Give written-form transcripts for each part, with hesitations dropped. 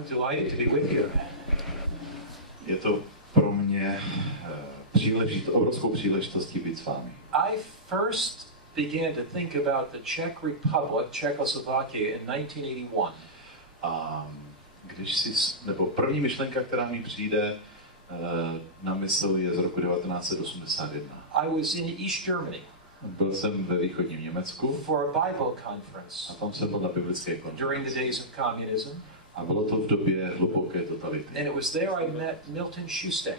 I'm delighted to be with you. Je to pro mě obrovskou příležitostí být s vámi. I first began to think about the Czech Republic, Czechoslovakia, in 1981. A první myšlenka, která mi přijde na mysl, je z roku 1981. I was in East Germany. Byl jsem ve východním Německu. For a Bible conference. A tam jsem byl na biblické konferenci. During the days of communism. A bylo to v době hluboké totality. And it was there I met Milton Šustek.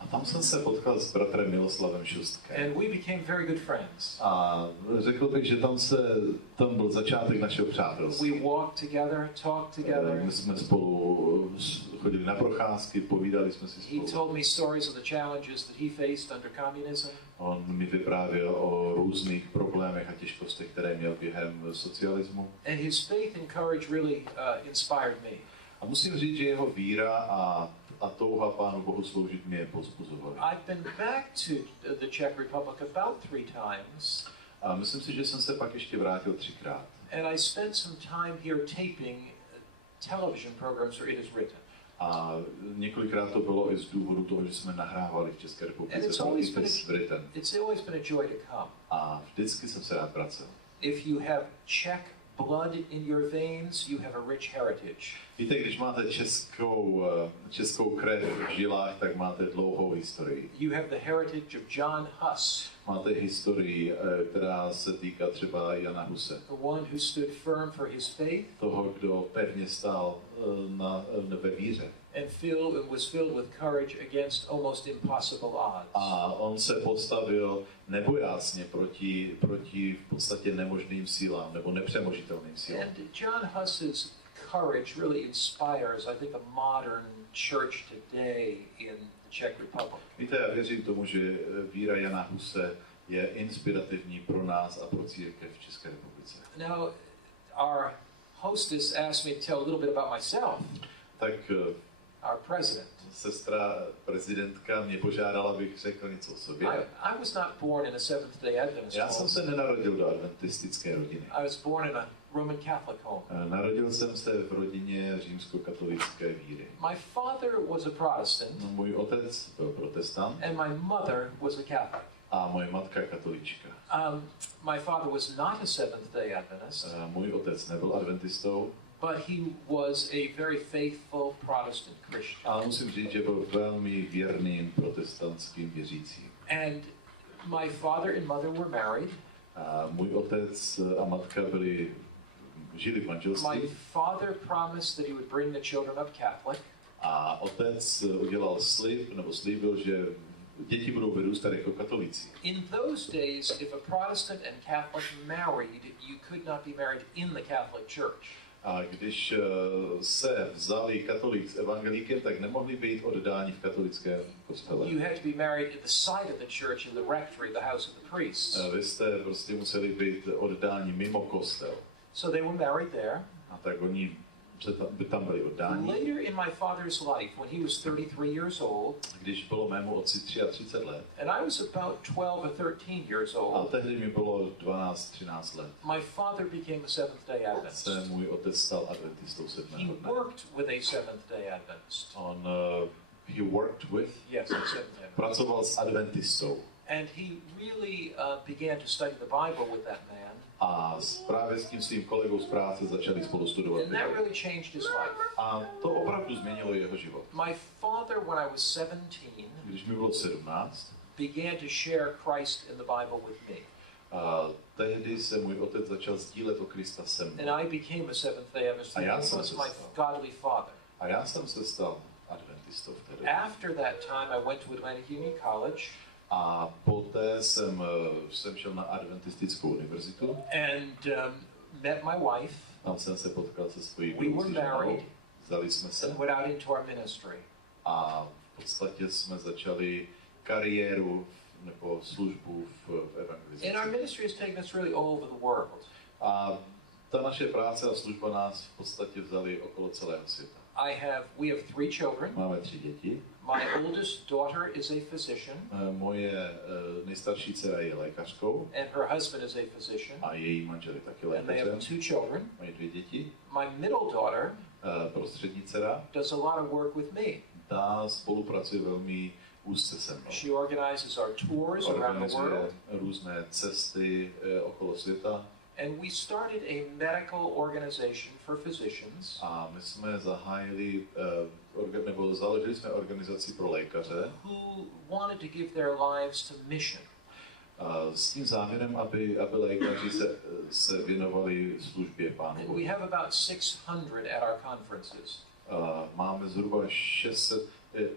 A tam jsem se potkal s bratrem Miloslavem Šustkem. And we became very good friends. A řekl bych, že tam byl začátek našeho přátelství. We walked together, talked together. My jsme spolu chodili na procházky, povídali jsme si spolu. He told me stories of the challenges that he faced under communism. On mi vyprávěl o různých problémech a těžkostech, které měl během socialismu. And his faith and courage really inspired me. A musím říct, že jeho víra a touha Pánu Bohu sloužit mě povzbuzovaly. I've been back to the Czech Republic about 3 times. A myslím si, že jsem se pak ještě vrátil 3krát. And I spent some time here taping television programs where it is written. A několikrát to bylo i z důvodu toho, že jsme nahrávali v České republice. It's always been a joy to come. A vždycky jsem se rád vracel. If you have Czech blood in your veins, you have a rich heritage. Víte, když máte českou krev v žilách, tak máte dlouhou historii. You have the heritage of John Huss. Máte historii, která se týká třeba Jana Huse. The one who stood firm for his faith. Toho, kdo pevně stál ve víře. And was filled with courage against almost impossible odds. A on se postavil nebojácně proti v podstatě nemožným sílám nebo nepřemožitelným sílám. And John Huss's courage really inspires, I think, a modern church today in the Czech Republic. Víte, já věřím tomu, že víra Jana Huse je inspirativní pro nás a pro církev v České republice. Now, our hostess asked me to tell a little bit about myself. Tak our president. Sestra prezidentka mě požádala, abych řekl něco o sobě. I was not born in a Seventh-day Adventist home. Já jsem se nenarodil do adventistické rodiny. I was born in a Roman Catholic home. Narodil jsem se v rodině římskokatolické víry. My father was a Protestant. Můj otec byl protestant. And my mother was a Catholic. A moje matka katolička. My father was not a Seventh-day Adventist. Můj otec nebyl adventistou. But he was a very faithful Protestant Christian. Ale musím říct, že byl velmi věrným protestantským věřícím. And my father and mother were married. Můj otec a matka žili v manželství. My father promised that he would bring the children up Catholic. A otec udělal slíbil, že děti budou vyrůstat jako katolíci. In those days, if a Protestant and Catholic married, you could not be married in the Catholic Church. A když se vzali katolík s evangelíkem, tak nemohli být oddáni v katolickém kostele. You had to be married at the side of the church in the rectory, the house of the priests. Vy jste prostě museli být oddáni mimo kostel. So they were married there. A tak oni by tam byli oddáni. Later in my father's life, when he was 33 years old, když bylo mému otci 33 let, and I was about 12 or 13 years old, a tehdy mi bylo 12-13 let, my father became a Seventh-day Adventist. Se můj otec stal adventistou sedmého dne. He worked with a Seventh-day Adventist. He worked with? Yes, a Seventh-day Adventist. Pracoval s adventistou. And he really began to study the Bible with that man. A právě s tím svým kolegou z práce začali spolu studovat. And that really changed his life. A to opravdu změnilo jeho život. My father, when I was 17, když mi bylo 17, began to share Christ in the Bible with me. A tehdy se můj otec začal sdílet o Krista se mnou. And I became a Seventh-day Adventist. He was my godly father. A já jsem se stal adventistou vtedy. After that time, I went to Atlantic Union College. A poté jsem šel na adventistickou univerzitu. And met my wife. Tam jsem se potkal se svojí ženou. Vzali jsme se. And went out into our ministry. A v podstatě jsme začali kariéru nebo službu v evangelizaci. And our ministry has taken us really all over the world. A ta naše práce a služba nás v podstatě vzali okolo celého světa. We have 3 children. Máme 3 děti. My oldest daughter is a physician. Moje nejstarší dcera je lékařkou. And her husband is a physician. A její manžel je taky lékařem. And they have 2 children. Mají 2 děti. My middle daughter prostřední dcera, does a lot of work with me. ta spolupracuje velmi úzce se mnou. She organizes our tours around the world. Organizuje různé cesty okolo světa. And we started a medical organization for physicians. A my jsme zahájili, nebo založili jsme organizaci pro lékaře. Who wanted to give their lives to mission. S tím záměrem, aby lékaři se věnovali službě Pánu Bohu. We have about 600 at our conferences. Máme zhruba 600,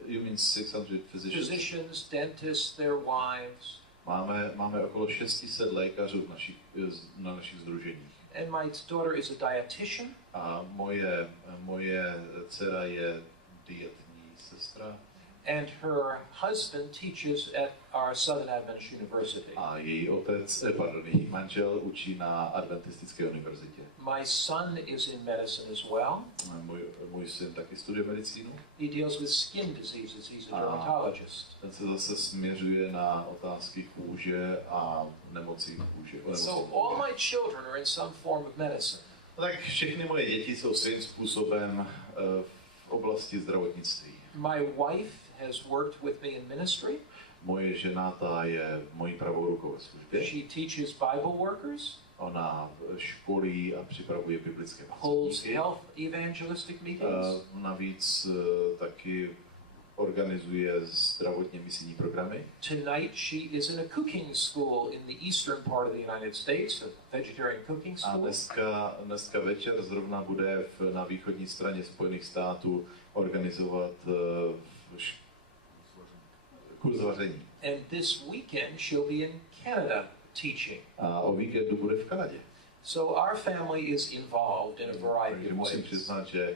you mean 600 physicians? Physicians, dentists, their wives. Máme okolo 600 lékařů na našich sdruženích. And my daughter is a dietitian. A moje dcera je dietní sestra. And her husband teaches at our Southern Adventist University. A její manžel učí na Adventistické univerzitě. My son is in medicine as well. Můj syn taky studuje medicínu. He deals with skin diseases. He's a dermatologist. Ten se zase směřuje na otázky kůže a nemocí kůže. So all my children are in some form of medicine. Tak všechny moje děti jsou svým způsobem v oblasti zdravotnictví. My wife has worked with me in ministry. Moje žena, ta je mojí pravou rukou ve službě. She teaches Bible workers. Ona školí a připravuje biblické Holds pracovníky. health evangelistic meetings. Navíc taky organizuje zdravotně misijní programy. Tonight she is in a cooking school in the eastern part of the United States, a vegetarian cooking school. A dneska večer zrovna bude na východní straně Spojených států organizovat kurz vaření. And this weekend she'll be in Canada teaching. A o víkendu bude v Kanadě. So our family is involved in a variety of Musím ways. přiznat, že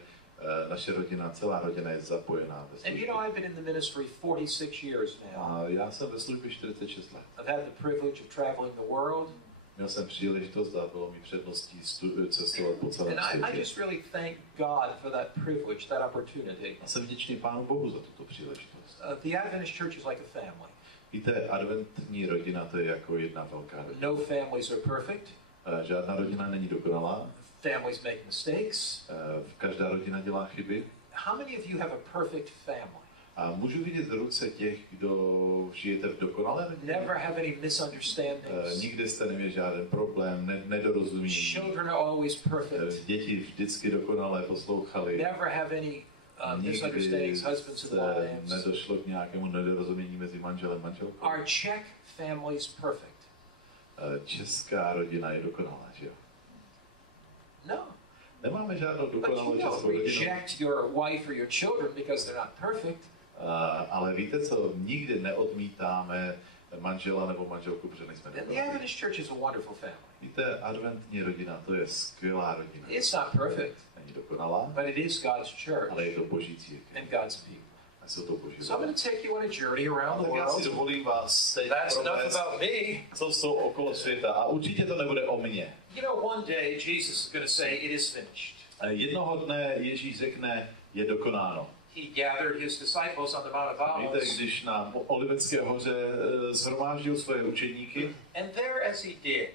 naše rodina, celá rodina je zapojená ve And you službě. know, I've been in the ministry 46 years now. A já jsem ve službě 46 let. I've had the privilege of traveling the world. Měl jsem příležitost a bylo mi předností cestovat po celém And I světě. just really thank God for that privilege, that opportunity. A jsem vděčný Pánu Bohu za tuto příležitost. The Adventist Church is like a family. Víte, adventní rodina to je jako jedna velká rodina. No families are perfect. Žádná rodina není dokonalá. Families make mistakes. Každá rodina dělá chyby. How many of you have a perfect family? A můžu vidět ruce těch, kdo žijete v dokonalé rodině? Never have any misunderstandings. Nikdy jste neměli žádný problém, nedorozumění. Children are always perfect. Děti vždycky dokonale poslouchali. Never have any misunderstandings, husbands and wives. Nedošlo k nějakému nedorozumění mezi manželem a manželkou. Our Czech family is perfect. Česká rodina je dokonalá, že jo? No. Nemáme žádnou But dokonalou you don't českou rodinu. reject your wife or your children because they're not perfect. Ale víte co, nikdy neodmítáme manžela nebo manželku, protože nejsme And the dokonalí. Adventist Church is a wonderful family. Víte, adventní rodina, to je skvělá rodina. It's not perfect, Není dokonalá, but it is God's church ale je to boží církev. and God's people. A jsou to boží So I'm going to take you on a journey around the Tak já si world. dovolím vás teď That's enough provést, about me. co jsou okolo světa. A určitě to nebude o mně. You know, one day Jesus is going to say, "It is finished." Jednoho dne Ježíš řekne, je dokonáno. He gathered his disciples on the Mount of Víte, Olives. když na Olivecké hoře shromáždil svoje učedníky, And there as he did,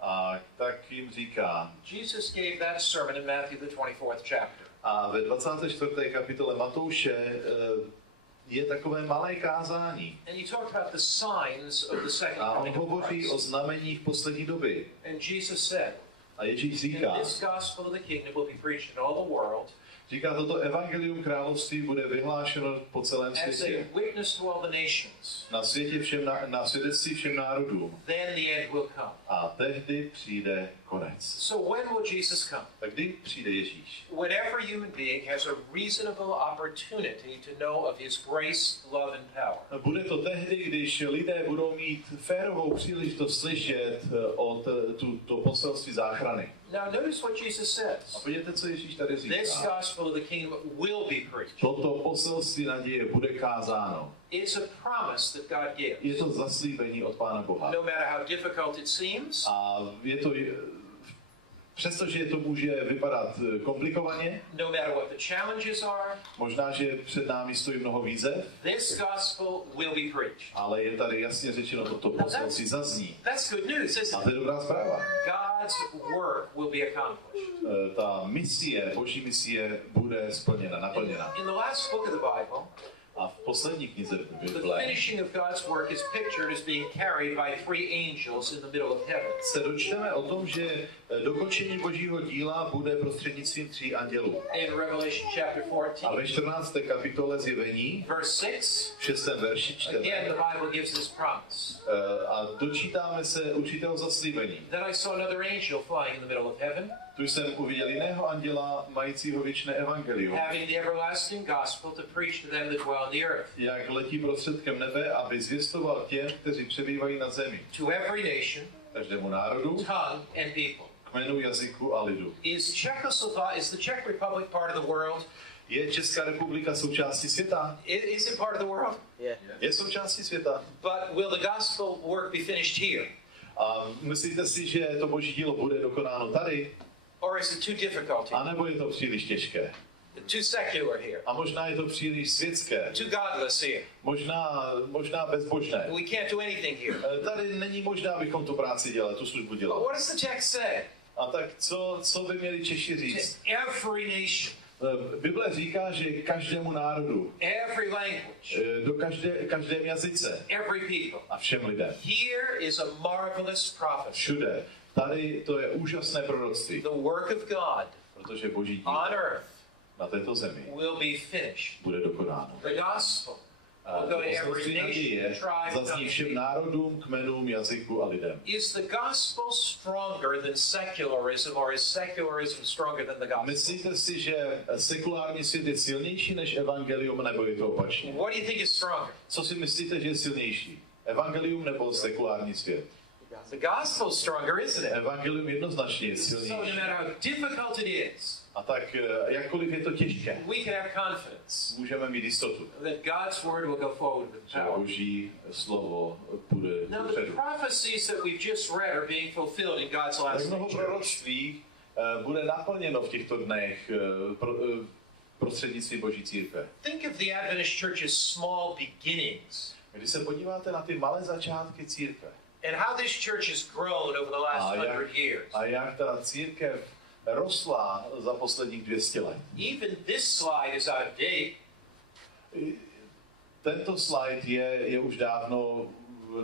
a tak jim říká, Jesus gave that sermon in Matthew the 24th chapter. a ve 24. kapitole Matouše je takové malé kázání. And he talked about the signs of the second A on coming of hovoří Christ. o znameních poslední doby. And Jesus said, A Ježíš "And říká, this gospel of the kingdom will be preached in all the world říká, toto evangelium království bude vyhlášeno po celém as světě. a witness to all the nations. Na světě na svědectví všem národům. Then the end will come." A tehdy přijde konec. So when will Jesus come? Tak kdy přijde Ježíš? Whenever human being has a reasonable opportunity to know of his grace, love and power. Bude to tehdy, když lidé budou mít férovou příležitost slyšet o to poselství záchrany. Now notice what Jesus A says. podívejte, co Ježíš tady This říká. gospel of the kingdom will be preached. Toto poselství naděje bude kázáno. It's a promise that God Je gives. to zaslíbení od Pána Boha. No matter how difficult it seems, A je to Přestože to může vypadat komplikovaně, no matter what the challenges are, možná, že před námi stojí mnoho výzev, this gospel will be preached. ale je tady jasně řečeno, toto poselství zazní. That's good news, isn't A it? to je dobrá zpráva. God's work will be accomplished. Ta misie, boží misie bude splněna, naplněna. In the last book of the Bible, A v poslední knize the Bible finishing of God's work is pictured as being carried by three angels in the middle of heaven. se dočteme o tom, že dokončení božího díla bude prostřednictvím 3 andělů. In Revelation chapter 14, A ve 14. kapitole Zjevení, verse 6, v 6. verši again čteme, the Bible gives this promise. a dočítáme se určitého zaslíbení. Then I saw another angel flying in the middle of heaven, Tu jsem uviděl jiného anděla, majícího věčné evangelium, having the everlasting gospel to preach to them that dwell on the earth, jak letí prostředkem nebe, aby zvěstoval těm, kteří přebývají na zemi, to every nation, každému národu, tongue, and people. kmenu, jazyku a lidu. Is the Czech Republic part of the world? Je Česká republika součástí světa? Is it part of the world? Je součástí světa. But will the gospel work be finished here? A myslíte si, že to boží dílo bude dokonáno tady? Or is it too difficult here? A nebo je to příliš těžké? Too secular here? A možná je to příliš světské? Too godless here? Možná bezbožné? We can't do anything here. Tady není možné, abychom tu práci dělali, tu službu But dělali. what does the text say? A tak co by měli Češi říct? Every nation, Bible říká, že každému národu, every language, do každém jazyce every people. a všem lidem. Here is a marvelous prophecy. Všude. Tady to je úžasné proroctví, The work of God protože boží dílo on earth na této zemi will be finished. bude dokonáno. The gospel will go to every Poselství nation, naděje tribe, zazní tongue, všem and národům, kmenům, jazyku a lidem. Is the gospel stronger than secularism, or is secularism stronger than the gospel? Myslíte si, že sekulární svět je silnější než evangelium, nebo je to opačně? What do you think is stronger? Co si myslíte, že je silnější? Evangelium nebo sekulární svět? The gospel is stronger, isn't it? Evangelium jednoznačně je So no silnější. matter how difficult it is, A tak jakkoliv je to těžké, we can have confidence můžeme mít jistotu, that God's word will go forward with že power. boží slovo bude Now, the dopředu. prophecies that we've just read are being fulfilled in God's Tak last mnoho church. proroctví bude naplněno v těchto dnech prostřednictvím boží církve. Think of the Adventist Church's small beginnings Když se podíváte na ty malé začátky církve and how this church has grown over the last 100 years. a jak ta církev rostla za posledních 200 let. Even this slide is out of date. Tento slide je už dávno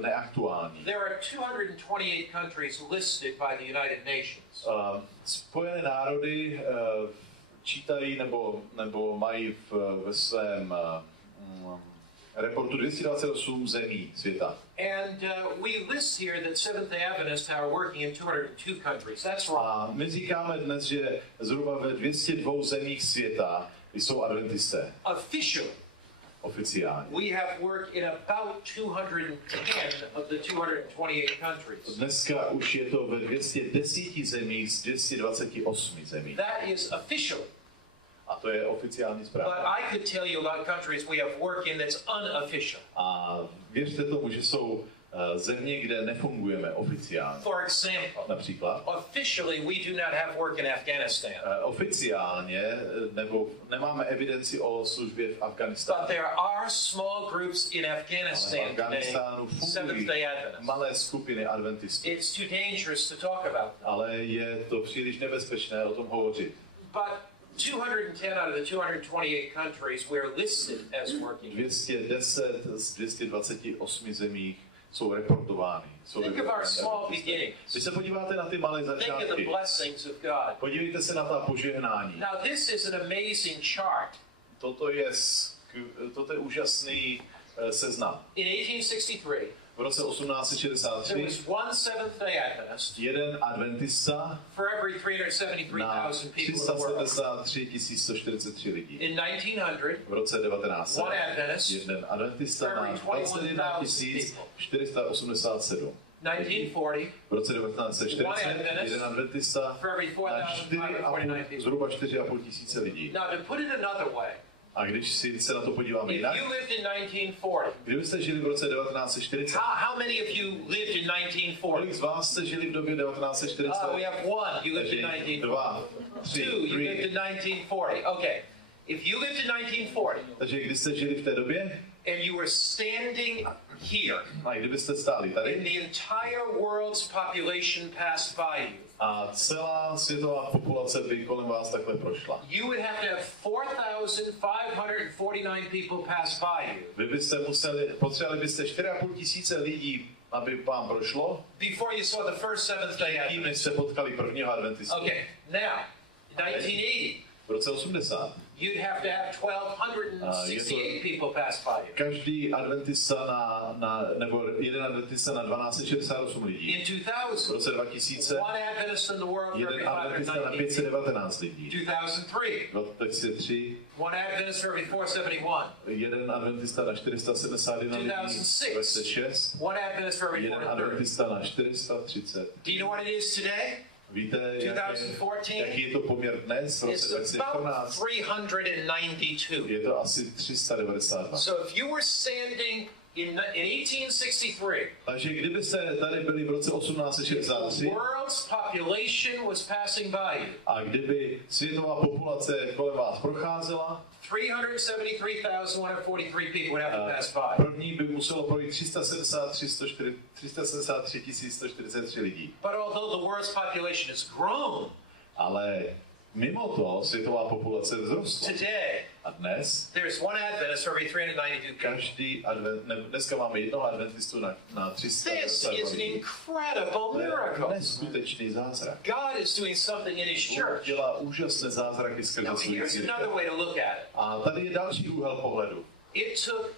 neaktuální. There are 228 countries listed by the United Nations. Spojené národy čítají nebo mají ve svém reportu 228 zemí světa. And we list here that Seventh-day Adventists are working in 202 countries. That's wrong. A my říkáme dnes, že zhruba ve 202 zemích světa jsou adventisté. Officially, Oficiálně. we have work in about 210 of the 228 countries. Dneska už je to ve 210 zemích z 228 zemí. That is officially. A to je oficiální But zpráva. I could tell you about countries we have work in that's unofficial. A věřte tomu, že jsou země, kde nefungujeme oficiálně. For example, Například officially we do not have work in Afghanistan. oficiálně nebo nemáme evidenci o službě v But Afghánistánu. there are small groups in Ale v Afghanistan today, Afghánistánu fungují Seventh-day Adventists. malé skupiny adventistů. It's too dangerous to talk about them. Ale je to příliš nebezpečné o tom hovořit. But 210 out of the 228 countries we're listed as working. 210 z 228 zemích jsou reportovány. Think of our small beginnings. Když se podíváte na ty malé Think of the začátky, blessings of God. podívejte se na ta požehnání. Now this is an amazing chart. Toto je úžasný seznam. In 1863, V roce there 1863 was one Seventh-day Adventist jeden adventista for every 373,000 na people in the world. 373 143 lidí. In 1900, V roce 1900 one Adventist jeden adventista for na every 21 21,000 487. 1940, V roce 1940 jeden adventista for every na 4,549 people. zhruba 4,5 tisíce lidí. Now to put it another way, A když si se na to podíváme If jinak, you lived in 1940, kdybyste žili v roce 1940, how many of you lived in 1940? kolik z vás jste žili v době 1940? We have one. You lived in 1940. Dva, tři, Two. You lived in 1940. Okay. If you lived in 1940, takže když jste žili v té době, and you were standing here, a kdybyste stáli and tady, the entire world's population passed by you, a celá světová populace by kolem vás takhle prošla. you would have to have 4,549 people pass by you Vy byste potřebovali byste 4,5 tisíce lidí, aby vám prošlo, before you saw the first Seventh Day tím, Adventist. než jste potkali prvního adventistu. Okay, now, 1980, V roce 80 you'd have to have 1,268 people pass by you. každý adventista nebo jeden adventista na 1268 lidí. In V 2000, roce 2000 one Adventist in the world for every jeden adventista na 519 people. 519 lidí. 2003, V roce 2003 one Adventist for every 471. jeden adventista na 471 lidí. 2006, 2006 one Adventist for every jeden 430. adventista na 430. Do you know what it is today? Víte, 2014? jaký je to poměr dnes, v roce It's about 2014? 392. Je to asi 392. So if you were standing in 1863, Takže kdybyste tady byli v roce the 1863 world's population was passing by you, a kdyby světová populace kolem vás procházela, 373,143 people would have to pass by. první by muselo projít 373 143 lidí. But although the world's population has grown, Ale mimo to světová populace vzrostla. today A dnes there's one Adventist for every 392 people. dneska máme jednoho adventistu na This 300 is an lidí. incredible To je miracle. neskutečný zázrak. God is doing something in His Bůh church. dělá úžasné zázraky skrze Now, svou here's církev. another way to look at it. A tady je další úhel pohledu. It took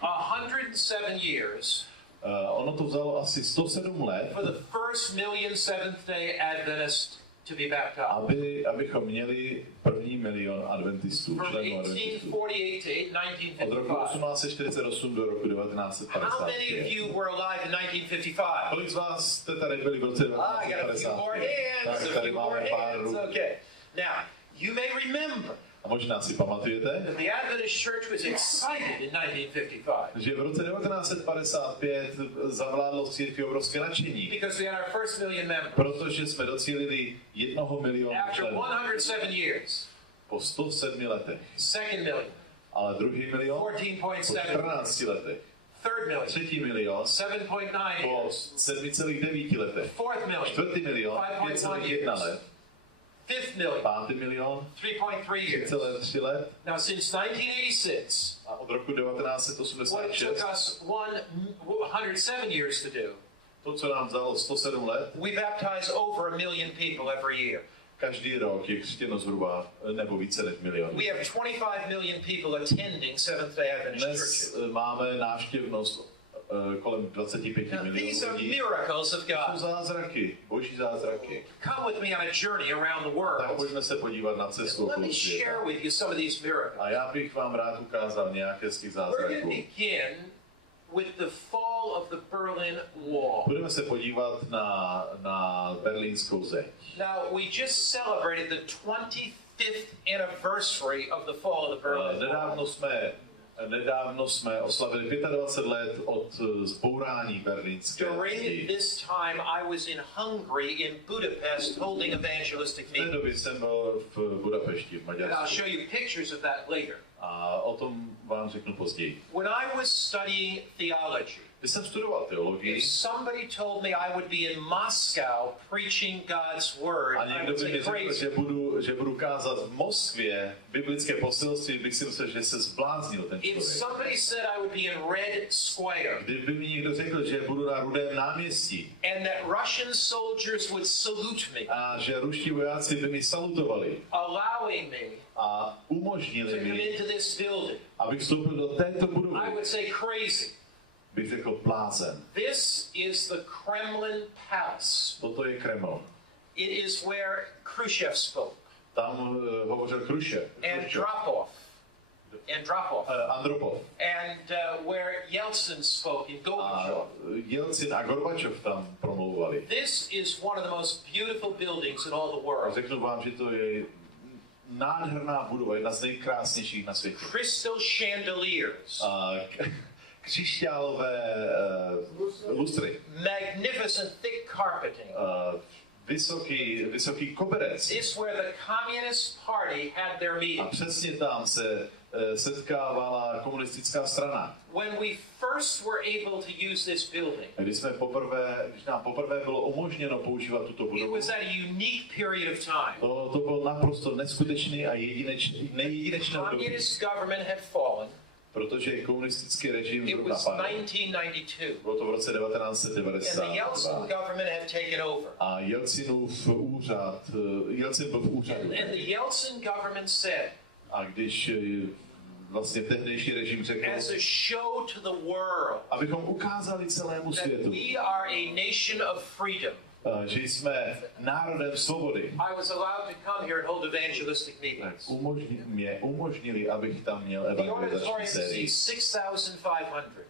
107 years Ono to vzalo asi 107 let, for the first million Seventh-day Adventists to be baptized. abychom měli první milion adventistů, From členů adventistů. 1848 to Od roku 1955. 1848 do roku How many of 1955. you were alive in 1955? Kolik z vás jste tady byli v roce I got a few more 1955? hands, Tak a tady few more máme pár hands. ruk. Okay. Now, you may remember A možná si pamatujete, that the Adventist Church was excited in 1955 že v roce 1955 zavládlo v církvi obrovské nadšení, because we had our first million members. protože jsme docílili 1 milionu After členů 107 years, po 107 letech. second million, Ale druhý milion po 14.7, 14 letech. third million, Třetí milion 7.9 po years, 7,9 letech. fourth million, Čtvrtý milion 5,1 let. fifth million, Pátý milion 3.3 years. 3,3 let. Now, since 1986, A od roku what it 1986, took us 107 years to do, to, co nám vzalo 107 let, we baptize over 1 million people every year. každý rok je křtěno zhruba nebo více než milion. We have 25 million people attending Seventh-day Adventist Dnes churches. máme návštěvnost kolem 25 Now, these milionů are lidí. miracles of To jsou God. zázraky, boží zázraky. Come with me on a journey around the Tak world. pojďme se podívat na cestu Let okolo me světa. share with you some of these miracles. A já bych vám rád ukázal nějaké z těch We're going to zázraků. begin with the fall of the Berlin Wall. Budeme se podívat na berlínskou zeď. Now, we just celebrated the 25th anniversary of the fall of the Berlin Wall. Nedávno jsme oslavili 25 let od zbourání berlínské During zdi. this time, I was in Hungary, in Budapest, holding evangelistic V té meetings. době jsem byl v Budapešti, v And I'll Maďarsku. show you pictures of that later. A o tom vám řeknu později. When I was studying theology, Když jsem studoval teologii if somebody told me I would be in Moscow preaching God's word, a I někdo would by mi say řekl, crazy. že budu kázat v Moskvě biblické poselství, bych si myslel, že se zbláznil ten If člověk. somebody said I would be in Red Square Kdyby mi někdo řekl, že budu na Rudém náměstí and that Russian soldiers would salute me, a že ruští vojáci by mi salutovali allowing me a to umožnili come mi, into this building, abych vstoupil do této I budovy, would say crazy. bych řekl blázen. This is the Kremlin Palace. Toto je Kreml. It is where Khrushchev spoke. Tam hovořil Khrushchev. Andropov. And where Yeltsin spoke in A Gorbachev. Jelcin a Gorbačov tam promlouvali. This is one of the most beautiful buildings in all the A world. řeknu vám, že to je nádherná budova, jedna z nejkrásnějších na světě. Crystal chandeliers. Křišťálové lustry. Magnificent thick carpeting. Vysoký koberec. It's where the Communist Party had their meeting. A přesně tam se setkávala komunistická strana. When we first were able to use this building, Když nám poprvé bylo umožněno používat tuto it budovu, was at a unique period of time. to byl naprosto neskutečný a nejjedinečné období. Communist government had fallen. Protože komunistický režim It was napadl. 1992. Bylo to v roce And the 1992. Yeltsin government had taken over. A Jelcin byl v úřadu. And the Yeltsin government said, A když vlastně tehdejší režim řekl, as a show to the world, abychom ukázali celému that světu, we are a nation of freedom, že jsme národem svobody, I was allowed to come here and hold evangelistic meetings. umožnili, abych tam měl The evangelizační auditorium sérii. seats 6,500.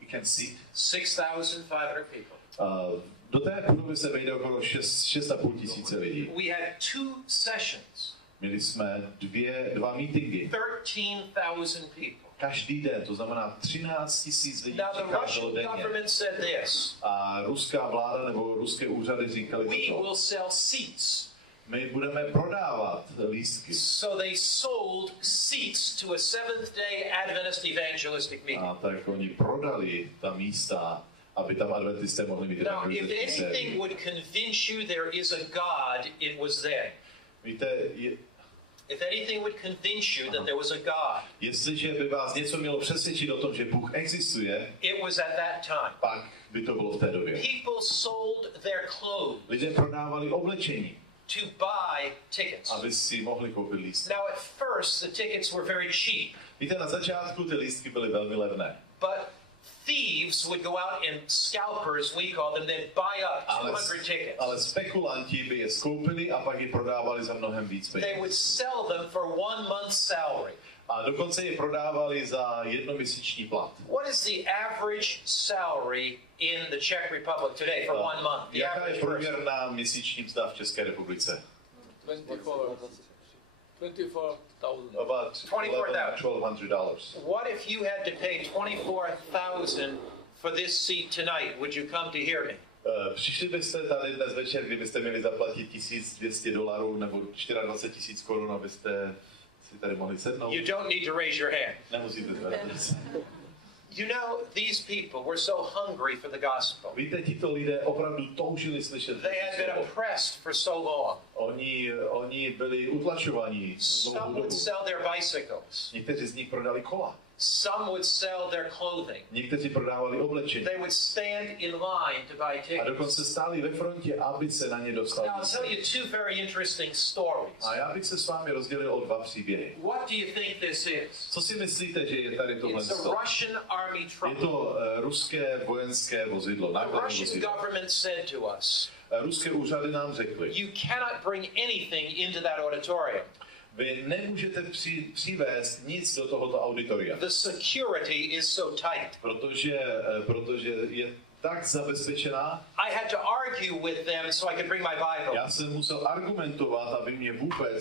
You can see. 6,500 people. Do té budovy se vejde okolo 6,5 tisíce lidí. We had 2 sessions. Měli jsme dva meetingy. 13,000 people. Každý den, to znamená 13 tisíc lidí Now the přicházelo Russian denně. government said this. A ruská vláda nebo ruské úřady říkali We toto. will sell seats. My budeme prodávat lístky. So they sold seats to a Seventh-day Adventist evangelistic meeting. A tak oni prodali ta místa, aby tam adventisté mohli mít Now, if evangelizační sérii. anything would convince you there is a God, it was then. Víte, If anything would convince you that there was a God, jestliže by vás něco mělo přesvědčit o tom, že Bůh existuje, it was at that time. pak by to bylo v té době. People sold their clothes Lidé prodávali oblečení, to buy tickets. aby si mohli koupit lístky. Now, at first, the tickets were very cheap, Víte, na začátku ty lístky byly velmi levné. but thieves would go out and scalpers, we call them, they'd buy up 200 tickets. Ale spekulanti by je skoupili a pak je prodávali za mnohem víc They peněz. would sell them for 1 month's salary. A dokonce je prodávali za jednoměsíční plat. What is the average salary in the Czech Republic today for 1 month? The Jaká je average person. průměrná měsíční mzda v České republice? 24,000. About $24,000. $1,200. What if you had to pay $24,000 for this seat tonight? Would you come to hear me? Přišli byste tady dnes večer, kdybyste měli zaplatit $1,200 nebo 24 000 korun, abyste si tady mohli sednout? You don't need to raise your hand. Nemusíte zvedat. You know, these people were so hungry for the gospel. Víte, tito lidé opravdu toužili slyšet. They had been oppressed for so long. Oni byli utlačovaní dlouhou Some would dobu. sell their bicycles. Někteří z nich prodali kola. Some would sell their clothing. Někteří prodávali oblečení. They would stand in line to buy A tickets. dokonce stáli ve frontě, aby se na ně dostali. Now, I'll tell you 2 very interesting stories. A já bych se s vámi rozdělil o 2 příběhy. What do you think this is? Co si myslíte, že je tady tohle? It's a Russian army Je truck. to ruské vojenské vozidlo, The nákladní Russian vozidlo. government said to us, Ruské úřady nám řekly, you cannot bring anything into that auditorium. vy nemůžete přivést nic do tohoto auditoria, The security is so tight. protože je tak zabezpečená. I had to argue with them so I could bring my Bible. Já jsem musel argumentovat,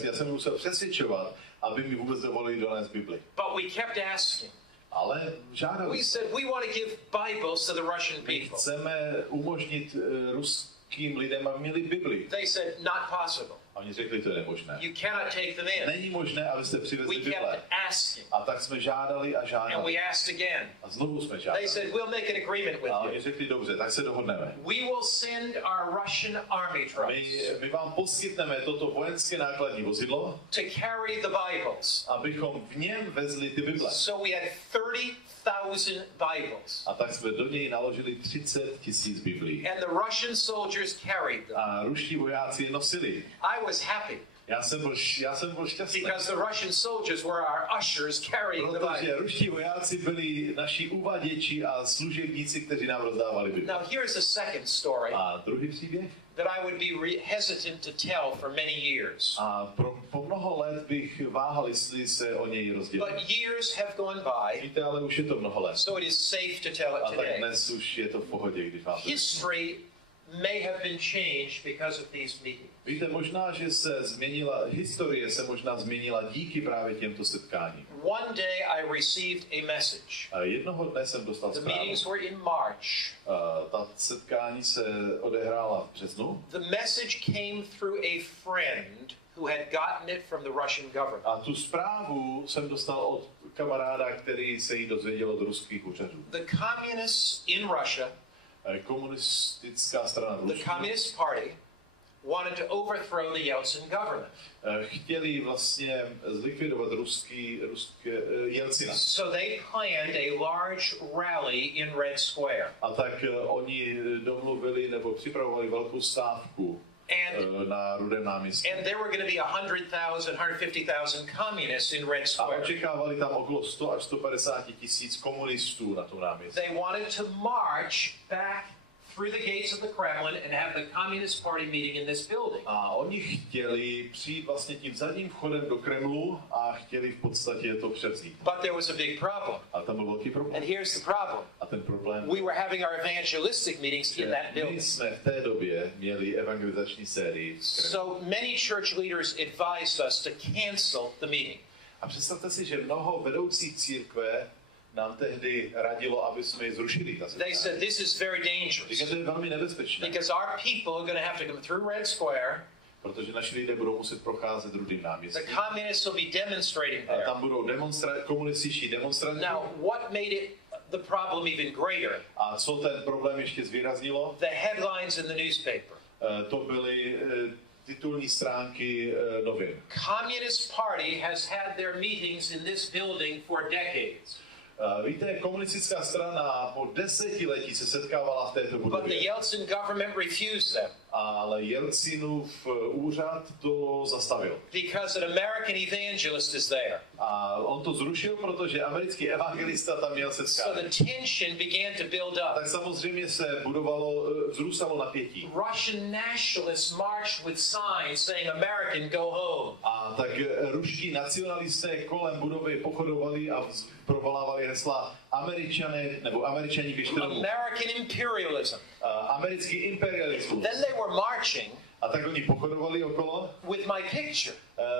já jsem musel přesvědčovat, aby mi vůbec dovolili donést Bibli. But we kept asking. Ale žádali We said we want to give Bibles to the Russian people. chceme umožnit ruským lidem, aby měli Bibli. They said not possible. A oni řekli, to je nemožné. You cannot take them in. Není možné, abyste přivezli We Bible. kept asking. A tak jsme žádali a And žádali. we asked again. A znovu jsme They žádali. said we'll make an agreement with A you. oni řekli, dobře, tak se dohodneme. We will send our Russian army trucks My vám poskytneme toto vojenské nákladní vozidlo, to carry the Bibles. abychom v něm vezli ty Bible. So we had 30,000 Bibles. A tak jsme do něj naložili 30 000 Biblí. And the Russian soldiers carried them. A ruští vojáci je nosili. I was happy Já jsem byl šťastný. because the Russian soldiers were our ushers carrying the Protože Bible. ruští vojáci byli naši uvaděči a služebníci, kteří nám rozdávali Bible. Now here's a second story A druhý příběh. that I would be hesitant to tell for many years. A po mnoho let bych váhal, jestli se o něj rozdělit. But years have gone by, Víte, ale už je to mnoho let. so it is safe to tell A it tak today. dnes už je to v pohodě, když vám to řeknu. History may have been changed because of these meetings. Víte, možná, že historie se možná změnila díky právě těmto setkáním. One day I received a message. A jednoho dne jsem dostal The zprávu. meetings were in March. Ta setkání se odehrála v březnu. The message came through a friend who had gotten it from the Russian government. A tu zprávu jsem dostal od kamaráda, který se jí dozvěděl od ruských úřadů. The communists in Russia, Komunistická strana v the Rusku, Communist Party, wanted to overthrow the Yeltsin government. chtěli vlastně zlikvidovat Jelcina. So they planned a large rally in Red Square. A tak oni domluvili nebo připravovali velkou stávku na Rudém náměstí. And there were going to be 100,000, 150,000 communists in Red A Square. očekávali tam okolo 100 až 150 tisíc komunistů na tom náměstí. They wanted to march back through the gates of the Kremlin and have the Communist Party meeting in this building. A oni chtěli přijít vlastně tím zadním vchodem do Kremlu a chtěli v podstatě to převzít. But there was a big problem. A tam byl velký problém. And here's the problem. A ten problém, We were having our evangelistic meetings in that my building. jsme v té době měli evangelizační sérii. So many church leaders advised us to cancel the meeting. A představte si, že mnoho vedoucích církve nám tehdy radilo, aby jsme ji zrušili. They said this is very dangerous Říkají, to je velmi nebezpečné, because our people are going to have to come through Red Square. protože naši lidé budou muset procházet Rudým The náměstím. communists will be demonstrating A there. tam budou komunističtí demonstranti. Now, what made it the problem even greater? A co ten problém ještě zvýraznilo? The headlines in the newspaper. To byly titulní stránky novin. Communist Party has had their meetings in this building for decades. Víte, komunistická strana po desetiletí se setkávala v této But the budově. Yeltsin government refused them Ale Jelcinův úřad to zastavil. because an American evangelist is there. A on to zrušil, protože americký evangelista tam měl So setkání. the tension began to build up. Tak samozřejmě se vzrůstalo napětí. Russian nationalists marched with signs saying American go home. A tak ruští nacionalisté kolem budovy pochodovali a provolávali hesla Američani běžte domů. American imperialism. Americký imperialismus. Then they were marching A tak oni pochodovali okolo with my picture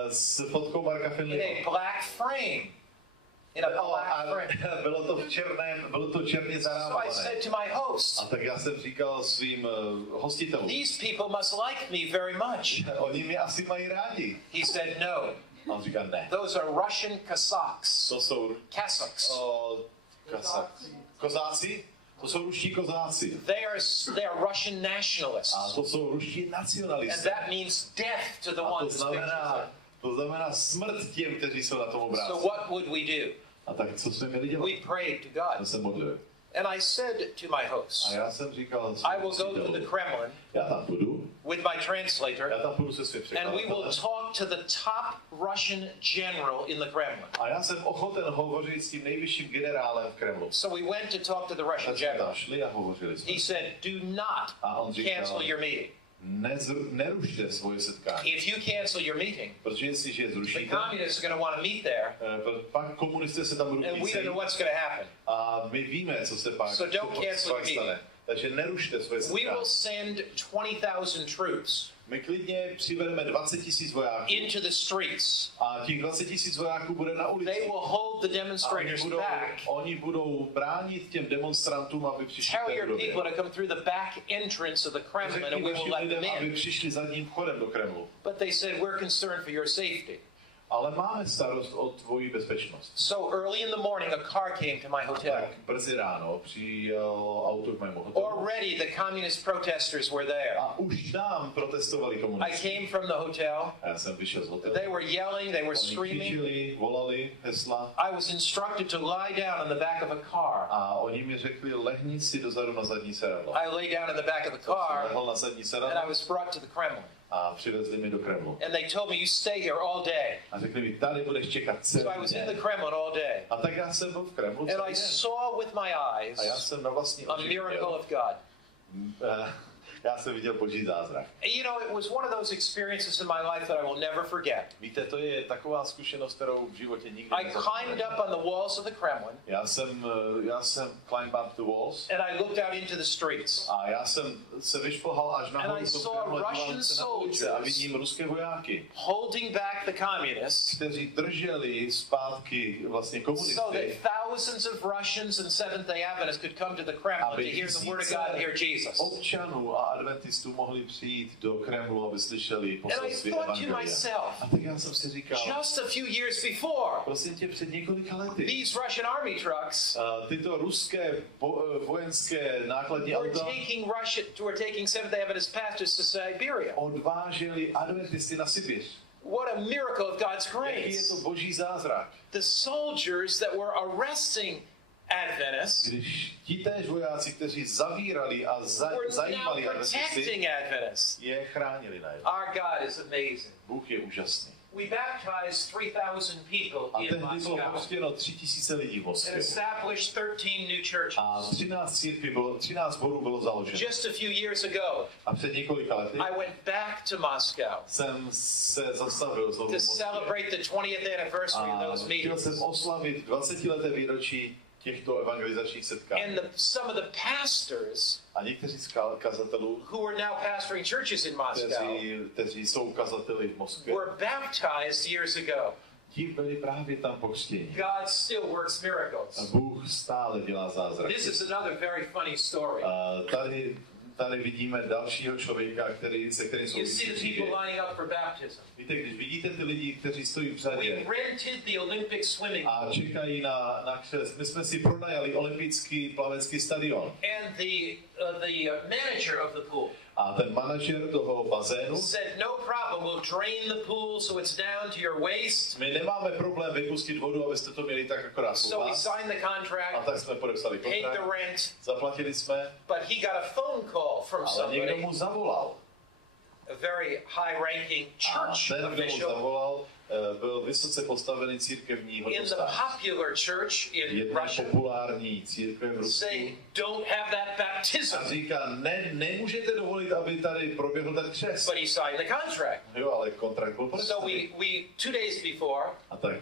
s fotkou Marka in Finleyho. a black frame. In a black frame. Bylo to černě So I zarámované. said to my host, A tak já jsem říkal svým hostitelům, these people must like me very much. oni mě asi mají rádi. He said, no, A on říká, ne. those are Russian Cossacks. To jsou Cossacks. Kozáci? To jsou ruští kozáci. They are Russian nationalists. A to jsou ruští And nacionalisté. that means death to the A ones to znamená smrt těm, kteří jsou na tom So obrázku. what would we do? A tak co jsme měli dělat? We prayed to Já God. se modlil. And I said to my host, A já jsem říkal, I will go to the Kremlin já tam půjdu, with my translator, já tam půjdu se svým and we will překladatelem. talk to the top Russian general in the Kremlin. A já jsem ochoten hovořit s tím nejvyšším generálem v Kremlu. So we went to talk to the Russian Tak jsme general. tam šli a hovořili jsme. He said, do not A on říkal, cancel your meeting. nerušte svoje setkání. If you cancel your meeting, Protože jestliže je the zrušíte, communists are going to want to meet there, pak komunisté se tam budou and we chtít don't know sejít. what's going to happen. A my víme, co se pak So don't cancel your stane. Takže nerušte svoje We setkání. will send 20,000 troops My klidně přivedeme 20 000 vojáků. into the streets. A těch 20 000 vojáků bude na They ulici. will hold the A demonstrators back. oni budou bránit těm demonstrantům, aby přišli Tell k té your budově. people to come through the back entrance of the Kremlin and Řekni we will vašim let them lidem, aby in. přišli zadním vchodem do Kremlu. But they said, we're concerned for your safety. Ale máme starost o tvoji bezpečnost. So early in the morning, a car came to my hotel. Tak brzy ráno přijelo auto k mému hotelu. Already the communist protesters were there. A už tam protestovali I komunisté. came from the hotel. A já jsem vyšel z hotelu. They were yelling, they were Oni screaming. křičeli, volali hesla. I was instructed to lie down on the back of a car. A oni mi řekli, lehni si dozadu na zadní sedadlo. I lay down in the back of the Jsem car lehl na zadní and I sedadlo was brought to the Kremlin. a přivezli mi do Kremlu. And they told me, you stay here all day. A řekli mi, tady budeš čekat celý So I was in the den. Kremlin all day. A tak já jsem byl v Kremlu And celý I den. saw with my eyes A já jsem na vlastní a oči miracle viděl of God. Já jsem viděl boží zázrak. You know, it was one of those experiences in my life that I will never forget. Víte, to je taková zkušenost, kterou v životě nikdy I climbed up on the walls of the Kremlin. Já jsem climbed up the walls. And I looked out into the streets. A já jsem se vyšplhal až nahoru And I do saw Kremlu, Russian soldiers a vidím ruské vojáky, holding back the communists, kteří drželi zpátky vlastně komunisty, so that thousands of Russians and Seventh-day Adventists could come to the Kremlin to hear the word of God and hear Jesus. občanů a adventistů mohli přijít do Kremlu, aby slyšeli And I poselství thought to evangelia. myself, A tak já jsem si říkal, just a few years before, prosím tě, před několika lety, these Russian army trucks tyto ruské vojenské nákladní were auta taking Seventh-day Adventist pastors to Siberia. odváželi adventisty na Sibiř. What a miracle of God's Jaký je to grace. boží zázrak. The soldiers that were arresting Adventists Když ti též vojáci, kteří zavírali a were now zajímali adventisty, protecting Adventists. je chránili najednou. Our God is amazing. Bůh je úžasný. We baptized 3,000 people A in tehdy bylo Moscow postěno 3000 lidí v and Moskvě. established 13 new churches. A 13 sborů bylo založeno. Just a few years ago, A před několika lety I went back to Moscow jsem se zastavil znovu v to Moskvě. celebrate the 20th anniversary of A those chtěl meetings. jsem oslavit 20leté výročí těchto evangelizačních setkání. And some of the pastors A někteří z kazatelů, who are now pastoring churches in Moscow kteří jsou kazateli v Moskvě, were baptized years ago. ti byli právě tam pokřtěni. God still works A miracles. Bůh stále dělá zázraky. This is another very funny story. Tady vidíme dalšího člověka, se kterým jsou You see the příběh. people lining up for baptism. Víte, když vidíte ty lidi, kteří stojí v We řadě rented the Olympic swimming a pool, čekají na křest, my jsme si pronajali olympijský plavecký stadion. and the manager of the pool A ten manažer toho bazénu, said, "No problem. We'll drain the pool so it's down to your waist." my nemáme problém vypustit vodu, abyste to měli tak akorát So we vás. signed the A contract, tak jsme podepsali paid the kontrakt, rent, zaplatili jsme, but he got a phone call from ale někdo somebody, mu zavolal. a very high-ranking A church ten, kdo mu official zavolal, byl vysoce postavený církevní in the hodnostář. popular church in Jedna Russia, populární církev v Rusku. saying, "Don't have that baptism." A říká, nemůžete dovolit, aby tady proběhl ten křest. But he signed the contract. Jo, ale kontrakt byl So podepsaný. we 2 days before, A tak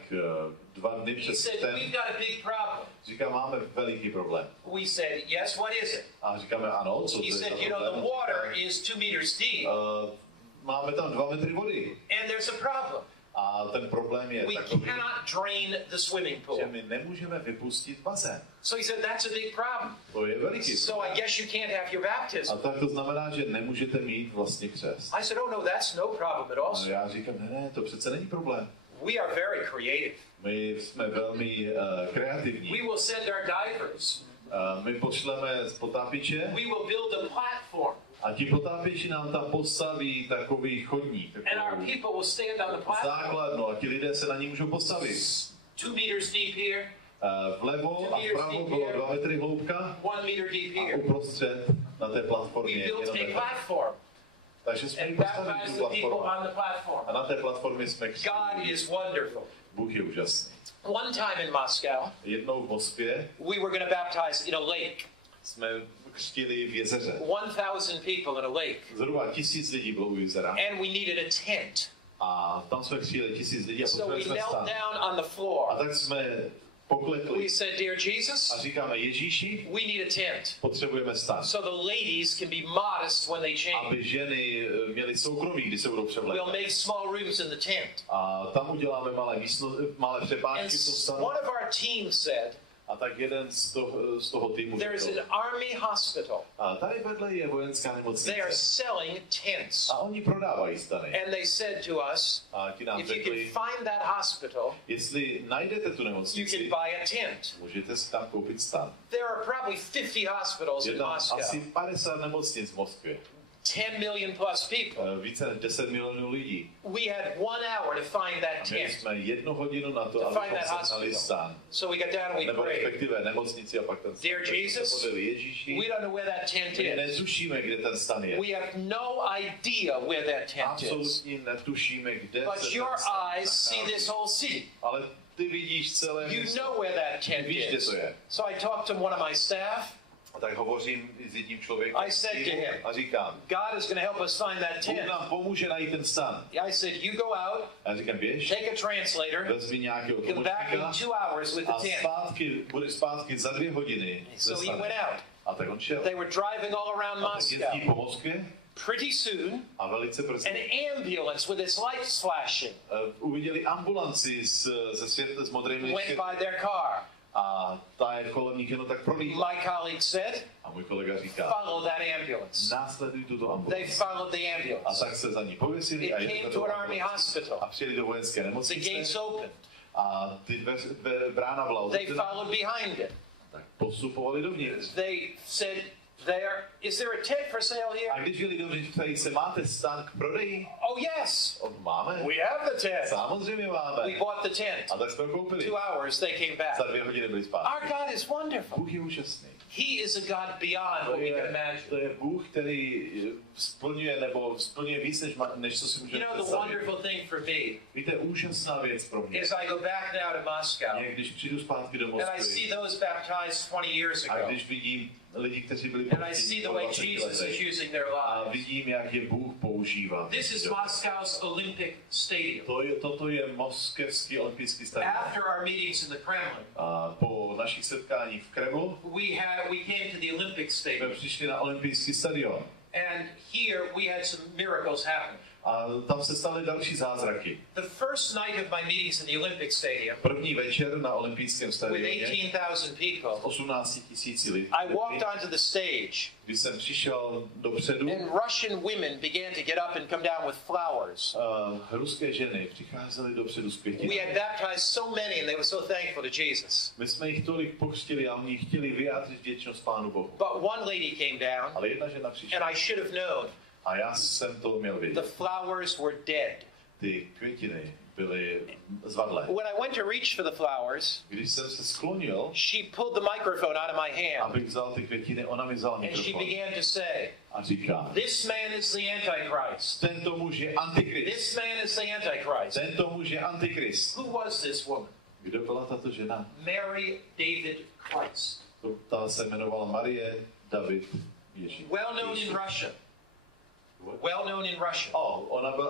2 dny he před said, ten "We've got a big problem." říká, máme veliký problém. We said, "Yes, what is it?" A říkáme, ano, co to He je za said, "You know, the problém? water is 2 meters deep, Máme tam 2 metry vody. and there's a problem. A ten problém je We takový, cannot drain the swimming pool." že my nemůžeme vypustit bazén. So he said, "That's a big problem. To je veliký So I problém. guess you can't have your baptism." A tak to znamená, že nemůžete mít vlastně křest. I said, "Oh no, that's no problem at all, A sir. já říkám, ne, to přece není problém. We are very creative. My jsme velmi kreativní. We will send our divers. My pošleme potápěče We will build a platform, a ti potápěči nám tam postaví takový chodník, and our takovou people will stand on the platform, základnu a ti lidé se na ní můžou postavit. 2 meters deep here, Vlevo a vpravo bylo 2 metry hloubka 1 meter deep a here. uprostřed na té We platformě built jenom a metr. platform Takže jsme ji and postavili baptized tu the people platformu. on the platform. A na té platformě jsme křtili. God is wonderful. Bůh je úžasný. One time in Moscow, Jednou v Moskvě we were going to baptize in a lake. jsme křtili v jezeře. 1,000 people in a lake. Zhruba 1000 lidí bylo u jezera. And we needed a tent. A tam jsme křtili 1000 lidí a So we potřebovali jsme knelt stát. down on the A floor. tak jsme poklekli We said, "Dear Jesus, a říkáme, Ježíši, we need a tent potřebujeme stát. so the ladies can be modest when they change. Aby ženy měly soukromí, když se budou We'll převlékat. make small rooms in the tent." A tam uděláme malé přepážky And v tom stanu. one of our team said, A tak jeden z toho týmu "There is řekl, an army hospital. a tady vedle je vojenská They are nemocnice. selling tents." A oni prodávají stany. And they said to us, A ti nám "If you can řekli, find that hospital, jestli najdete tu you can nemocnici, buy a tent." můžete si tam koupit stan. There are probably 50 hospitals Je in tam Moscow. asi 50 nemocnic v Moskvě. 10 million plus people. Více než 10 milionů lidí. We had 1 hour to find that A měli tent. jsme 1 hodinu na to, To abychom find that sehnali hospital. stan. So we got down and we Nebo prayed. respektive nemocnici a pak ten stan. Dear Jesus, Modlili, Ježíši, We don't know where that tent my is. netušíme, kde ten stan je. We have no idea where that tent is. Absolutně netušíme, kde But se your ten stan eyes see nachází. this whole city. Ale ty vidíš celé You město. know where that tent Víš, kde is. to je. So I talked to one of my staff. A tak hovořím s jedním člověkem I said to him, a říkám, God is going to help us find that Bůh tent. nám pomůže najít ten stan. I said, you go out, A já říkám, běž, take a translator, vezmi nějakého come back in tlumočníka 2 hours with the a tent. budeš zpátky za 2 hodiny. So he went out. A tak on šel. They were driving all around A tak jezdí Moscow. po Moskvě Pretty soon, a velice brzy an ambulance with its lights flashing uviděli ambulanci ze světla s modrými went světly. by their car. A ta je kolem nich jenom tak prolíhla. My colleague said, A můj kolega říká, follow that ambulance. následuj tuto They ambulanci. followed the A ambulance. tak se za ní pověsili It a jeli came do to an army ambulance. hospital. A přijeli do vojenské The gates nemocnice opened. a ty brána byla They otevřená. followed behind it. Tak postupovali dovnitř. They said, is there a tent for sale A here? když jeli dovnitř, ptají se, máte stan k prodeji? Oh, yes. Máme. We have the tent. Samozřejmě máme. We bought the tent. A tak jsme ho koupili. 2 hours, they came back. Za 2 hodiny byli zpátky. Our God is wonderful. Bůh je úžasný. He is a God beyond what we can imagine. To je Bůh, který splňuje víc, než co si You můžeme know, the představit. wonderful thing for me Víte, úžasná věc pro mě. is I go back now to Moscow Je, když přijdu zpátky do and I see Moskvy those baptized 20 years a ago. když vidím lidi, kteří byli And I see the way Jesus is using their a lives. vidím, jak je Bůh používá. This is Moscow's Olympic Stadium. Toto je moskevský olympijský stadion. After our meetings in the Kremlin, A po našich setkáních v Kremlu we came to the Olympic jsme Stadium. přišli na olympijský stadion. And here we had some miracles happen. A tam se staly další zázraky. The first night of my meetings in the Olympic Stadium, První večer na olympijském with stadioně 18,000 people, 18 000 lidí. I walked onto the stage, Když jsem přišel dopředu, and Russian women began to get up and come down with flowers. ruské ženy přicházely dopředu s We květinami. had baptized so many, and they were so thankful to Jesus. My jsme jich tolik pokřtili a oni chtěli vyjádřit vděčnost Pánu Bohu. But one lady came down, Ale jedna žena přišla and I should have known a já jsem to měl the vědět. flowers were dead. Ty květiny byly zvadlé. When I went to reach for the flowers, Když jsem se sklonil, she pulled the microphone out of my hand, abych vzal ty květiny, ona mi vzala and she mikrofon began to say, a říká, this man is the Antichrist. tento muž je antikrist. This man is the Antichrist. Tento muž je antikrist. Who was this woman? Kdo byla tato žena? Mary David Christ. Ta se jmenovala Marie David Ježíš. Well known in Russia. Well known in Russia.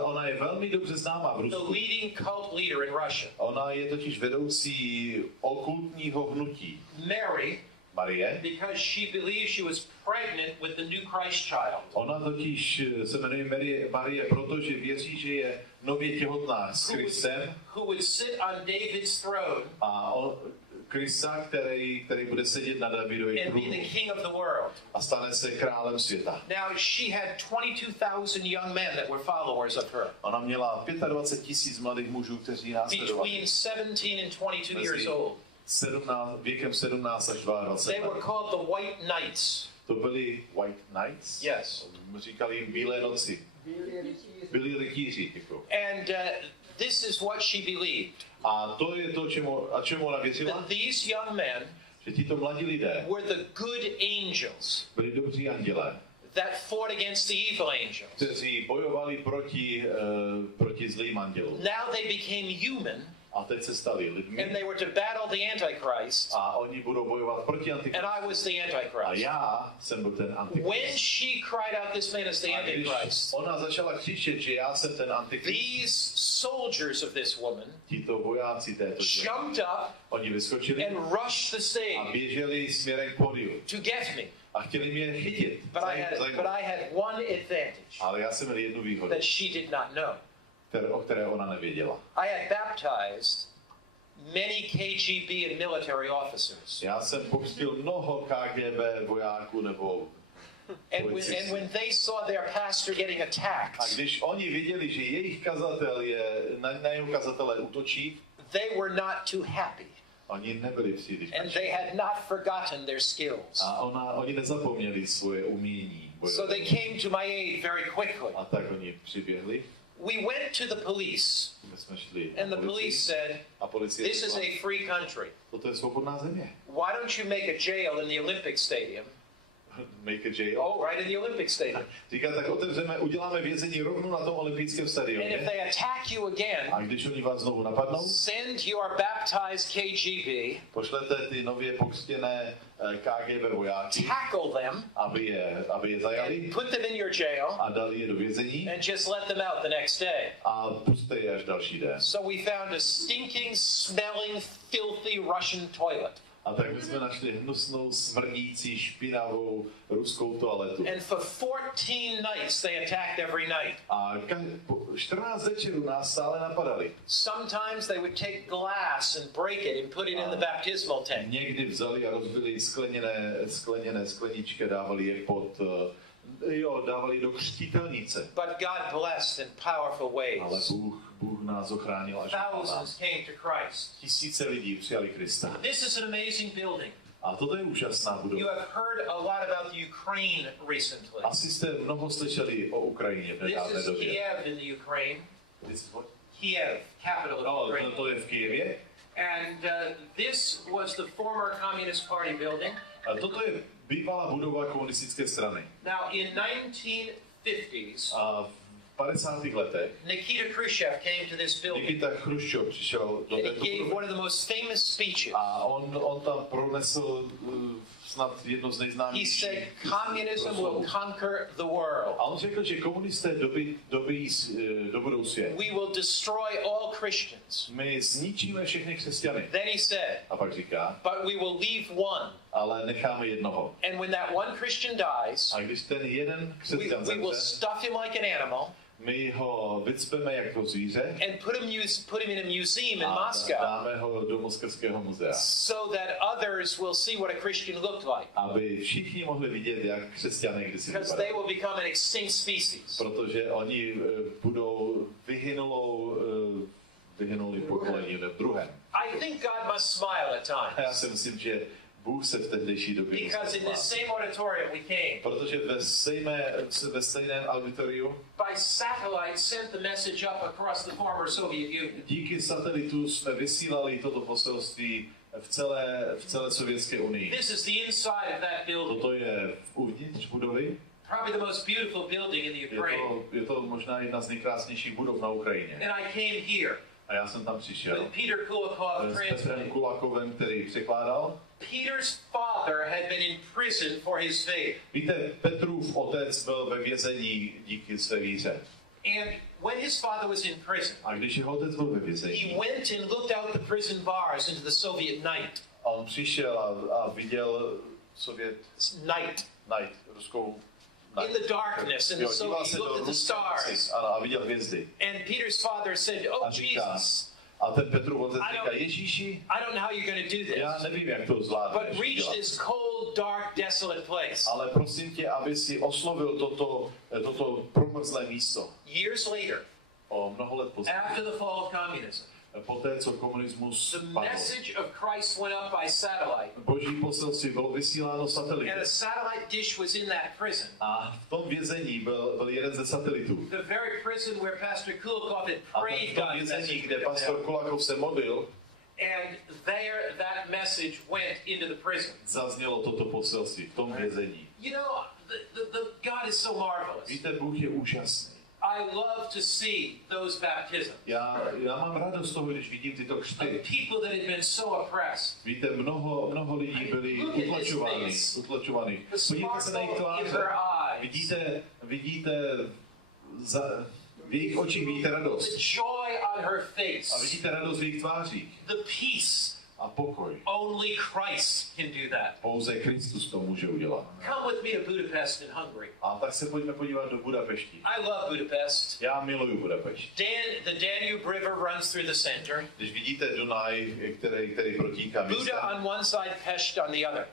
Ona je velmi dobře známá v The Rusku. leading cult leader in Russia. Ona je totiž vedoucí okultního hnutí. Mary, Marie. because she believed she was pregnant with the new Christ child. Ona totiž se jmenuje Marie, protože věří, že je nově těhotná s Kristem. Who would sit on David's throne A Krista, který bude sedět na Davidově and be trůnu the king of the world. a stane se králem světa. Now, she had 22,000 young men that were followers of her. Ona měla 25 000 mladých mužů, kteří následovali. Between 17 and 22 years old. Věkem 17 až 22 They were let. called the White Knights. To byli White Knights? Yes. Říkali jim Bílé noci. Byli rytíři. Jako. And this is what she believed. A to je to, čemu ona věřila, That these young men že tito mladí lidé were the good angels byli dobří andělé, that fought against the evil angels. kteří bojovali proti zlým andělům. Now they became human, A teď se stali and lidmi they were to battle the Antichrist, a oni budou bojovat proti and antikristu. I was the A Antichrist. já jsem byl ten When antikrist. she cried out, this man is the A když Antichrist, ona začala křičet, že já jsem ten antikrist, these soldiers of this woman tito vojáci této ženy, jumped up oni vyskočili and rushed the a stage běželi směrem k pódiu to get me. a chtěli mě chytit. But I had one advantage Ale já jsem měl jednu výhodu, that she did not know. o které ona nevěděla. I had baptized many KGB and military officers. Já jsem pokřtil mnoho KGB vojáků nebo And when they saw their pastor getting a attacked, když oni viděli, že jejich kazatel na jeho kazatele útočí, they were not too happy. oni nebyli příliš And nadšení. they had not forgotten their skills. A oni nezapomněli svoje umění. So they came to my aid very quickly. A tak oni přiběhli. We went to the police, My jsme šli and the police said, a policie this is řekla, a free country. toto je svobodná země. Why don't you make a jail in the Olympic Stadium make a jail. Oh, right in the Olympic Stadium. Říká, tak uděláme vězení rovnou na tom olympijském And if stadioně. they attack you again, A když oni vás znovu napadnou, send your baptized KGB, pošlete ty nově pokřtěné KGB vojáky, tackle them, aby je zajali and put them in your jail, a dali je do vězení and just let them out the next day. a puste je až další den. So we found a stinking, smelling, filthy Russian toilet. A tak my jsme našli hnusnou, smrdící, špinavou ruskou toaletu. And for 14 nights they attacked every night. A 14 večerů nás stále napadali. Sometimes they would take glass and break it and put it in the baptismal tank. Někdy vzali a rozbili skleněné skleničky, dávali je dávali do křtitelnice. But God blessed in powerful ways. Ale Bůh nás ochránil až Thousands came to Christ. Tisíce lidí přijali Krista. This is an amazing building. A toto je úžasná You budova. have heard a lot about the Ukraine recently. Asi jste mnoho slyšeli o Ukrajině v This nedávné is době. Kiev in the Ukraine. This is what? Kiev, capital of Ukraine. To je v Kyjevě. And this was the former Communist Party building. A toto je bývalá budova komunistické strany. Now, in 1950s, A v 50. letech Nikita Khrushchev came to this building. Nikita Chruščov přišel do And he této gave budovy. one of the most famous speeches. A on tam pronesl snad jedno z He nejznámějších. said, communism will conquer the world. A on řekl, že komunisté dobudou svět. We will destroy all Christians. My zničíme všechny křesťany. Then he said, A pak říká, but we will leave one. ale necháme jednoho. And when that one Christian dies, A když ten jeden křesťan we will zemře, stuff him like an animal my ho vycpeme jako zvíře and put him in a museum in a Moscow dáme ho do moskevského muzea. so that others will see what a Christian looked like. Aby všichni mohli vidět, jak křesťané kdysi Because vypadali. they will become an extinct species. Protože oni budou vyhynulým pokolením druhem. I think God must smile at A já times. si myslím, že Bůh se v tehdejší době Because in musel this smát. same auditorium we came, Protože ve stejném auditoriu by satellite sent the message up across the former Soviet Union. díky satelitu jsme vysílali toto poselství v celé Sovětské unii. This is the inside of that building. Toto je uvnitř budovy. Probably the most beautiful building in the Ukraine. Je to možná jedna z nejkrásnějších budov na Ukrajině. And I came here A já jsem tam přišel with Peter Kulakov s Petrem translating. Kulakovem, který překládal. Peter's father had been in prison for his faith. Víte, Petrův otec byl ve vězení díky své víře. And when his father was in prison, A když jeho otec byl ve he vězení, went and looked out the prison bars into the Soviet night. on přišel a viděl Night. ruskou In the darkness, in the díval Soviet, se he do looked at the ruské stars. noci, ano, a viděl hvězdy. And Peter's father said, "Oh A říká, Jesus, a ten Petrův otec říká, Ježíši, I don't know how you're going to do já this, nevím, jak to zvládneš but reach dělat. this cold, dark, desolate place." Ale prosím tě, aby si oslovil toto promrzlé místo. Years later, O mnoho let později, after the fall of communism, poté, co komunismus the padl. message of Christ went up by satellite, Boží poselství bylo vysíláno and satelitem. a satellite dish was in that prison. A v tom vězení byl jeden ze satelitů. The very prison where Pastor Kulakov had A prayed v tom God's vězení, message kde to pastor them. Kulakov se modlil, And there that message went into the prison. zaznělo toto poselství v tom vězení. You know, the God is so marvelous. Víte, Bůh je úžasný. I love to see those baptisms. Já mám radost z toho, když vidím tyto Of křty. people that had been so oppressed. Víte, mnoho lidí byli utlačovaných. The Podívejte se na jejich sparkle in tváře. her eyes. Vidíte v jejich očích vidíte The radost. joy on her A face. vidíte radost v jejich tvářích. The peace. A pokoj. Only Christ can do that. Pouze Kristus to může udělat. Come with me to Budapest in Hungary. A tak se pojďme podívat do Budapešti. I love Budapest. Já miluju Budapešť. The Danube River runs through the center. Když vidíte Dunaj, který protíká Buda městem, on one side, Pest on the other.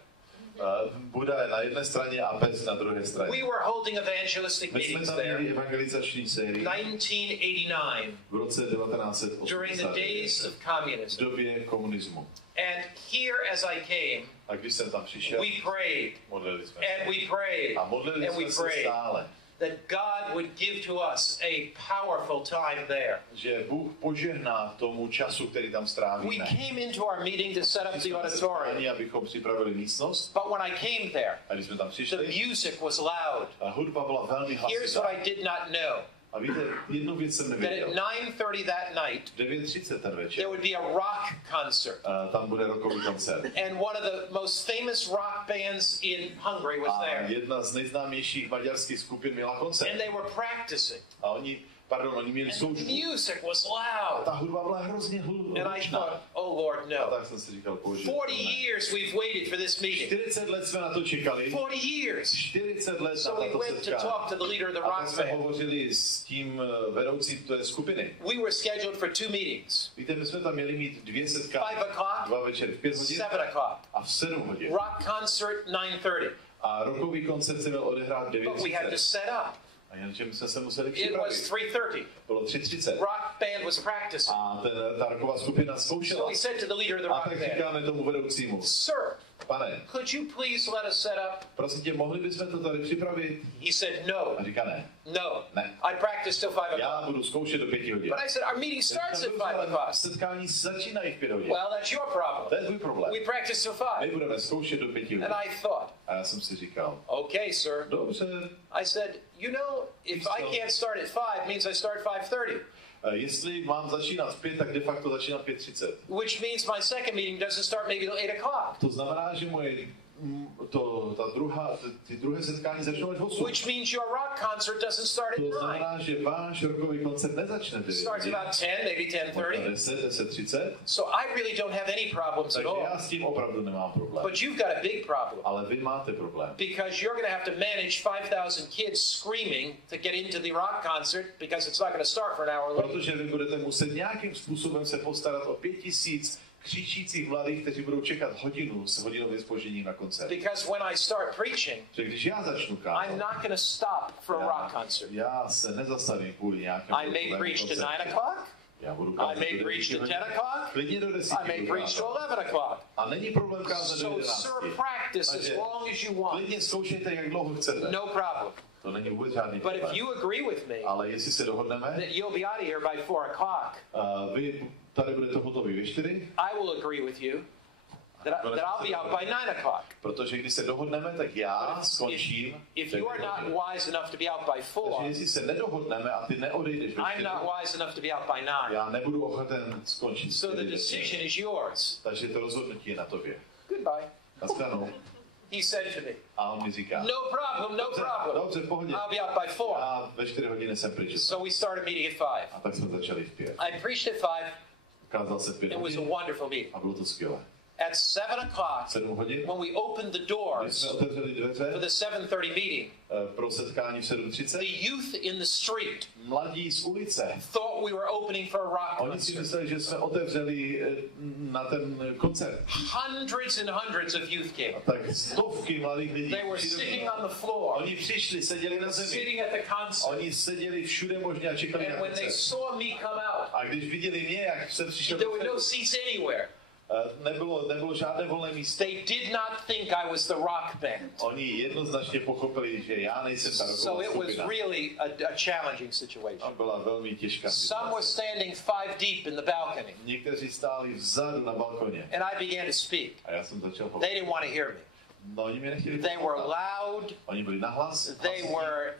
Buda je na jedné straně a Pest na druhé straně. We were holding evangelistic My jsme meetings tam there. měli evangelizační sérii 1989, v roce during the 1989 days of v communism. době komunismu. And here as I came, A když jsem tam přišel, we prayed, modlili jsme and se. we prayed, A modlili and we jsme se prayed. stále. that God would give to us a powerful time there. Že Bůh požehná tomu času, který tam strávíme. We came into our meeting to set up the auditorium. Abychom připravili místnost. But when I came there, a když jsme tam přišli, the music was loud. A hudba byla velmi hlasitá. Here's what I did not know. A víte, jednu věc jsem nevěděl. That at 9:30 that night, 9:30 ten večer, there would be a rock concert. Tam bude rockový koncert. And one of the most famous rock bands in Hungary was there. A jedna z nejznámějších maďarských skupin měla koncert. And they were practicing. A oni měli zkoušku. The music was loud. Ta hudba byla hrozně hlučná. And I thought, oh Lord, no. A tak jsem si říkal, Bože. 40 years we've waited for this meeting. 40 let jsme na to čekali. 40 years. 40 let so na we to went to talk to the leader of the rock band. A rock jsme band. hovořili s tím vedoucím té skupiny. We were scheduled for 2 meetings. Víte, my jsme tam měli mít 2 setkání. 5 o'clock. 2 večer v 5 hodin. 7 o'clock. A v 7 hodin. Rock concert 9:30. A rockový koncert se měl odehrát 9:30. But we had to set up. A jenže my jsme se museli It připravit. was 3:30. Bylo 3:30. Rock band was practicing. A ta rocková skupina zkoušela. So we said to the leader of the rock A tak band, říkáme tomu vedoucímu. Sir, Pane, could you please let us set up? prosím tě, mohli bychom to tady připravit? He said no. A říká ne. No. Ne. I practice till 5 Já o'clock. budu zkoušet do 5 hodin. But I said, our meeting starts at 5 o'clock. Setkání začínají v 5 hodin. Well, that's your problem. To je tvůj problém. We practice till My 5. budeme zkoušet do 5 hodin. And I thought, A já jsem si říkal, okay, sir. dobře, I said, you know, if I can't start at 5, means I start 5:30. jestli mám začínat v 5, tak de facto začínám 5:30. Which means my second meeting doesn't start maybe till 8 o'clock. To znamená, že moje ty druhé setkání začnou až v 8. Which means your rock concert doesn't start at To 9. znamená, že váš rockový koncert nezačne v 9 Starts hodin. about 10, maybe 10:30. 10:30. So I really don't have any problems at Takže all. já s tím opravdu nemám problém. But you've got a big problem. Ale vy máte problém. Because you're going to have to manage 5,000 kids screaming to get into the rock concert because it's not going to start for an hour later. Protože vy budete muset nějakým způsobem se postarat o 5,000 křičících mladých, kteří budou čekat hodinu s hodinovým zpožděním na koncert. Because when I start preaching, Že když já začnu I'm kázat, not going to stop for a rock concert. já se nezastavím kvůli nějakému I may preach to 9 o'clock. Já budu I kázat may do preach 10 to hodin. 10 o'clock. Klidně do 10 I may budu preach to kázat. 11 o'clock. A není problém kázat do So, 11. sir, practice as long as you want. Klidně zkoušejte, jak dlouho chcete. No problem. To není vůbec žádný But if problém. you agree with me Ale jestli se dohodneme, that you'll be out of here by 4 o'clock, vy tady budete hotoví ve 4, I will agree with you that I'll be out by 9 o'clock. protože když se dohodneme, tak já skončím. If you are not wise enough to be out by 4, Takže jestli se nedohodneme a ty neodejdeš ve I'm 4, not wise enough to be out by 9. já nebudu ochoten skončit. So the decision is yours. Takže to rozhodnutí je na tobě. Goodbye. Naschledanou. He said to me, A on mi říká, no problem, no problem. dobře, v pohodě. I'll be out by 4. Já ve 4 hodiny jsem pryč. So we started meeting at 5. A tak jsme začali v 5. I preached at 5. Kázal se v 5 It was a hodin wonderful meeting. a bylo to skvělé. At 7 o'clock, 7 hodin, when we opened the když doors jsme otevřeli for dveře the 7:30 meeting, pro setkání v 7:30, the youth in the street mladí z ulice, thought we were opening for a rock oni si concert. mysleli, že jsme otevřeli na ten koncert. Hundreds and hundreds of youth came. A tak stovky mladých lidí They were sitting on the floor, Oni přišli, seděli na zemi. sitting at the concert. Oni seděli všude možně a čekali na And when they koncert. saw me come out, A když viděli mě, jak jsem přišel, there were no seats anywhere. nebylo žádné volné místo. They did not think I was the rock band. Oni jednoznačně pochopili, že já nejsem ta roková So it was skupina. really a challenging situation. To byla velmi těžká Some were situace. standing 5 deep in the balcony, Někteří stáli vzadu na balkoně. and I began to speak. A já jsem začal They hovořit. didn't want to hear me. No, oni mě nechtěli They were poslouchat. loud. Oni byli nahlas. They were.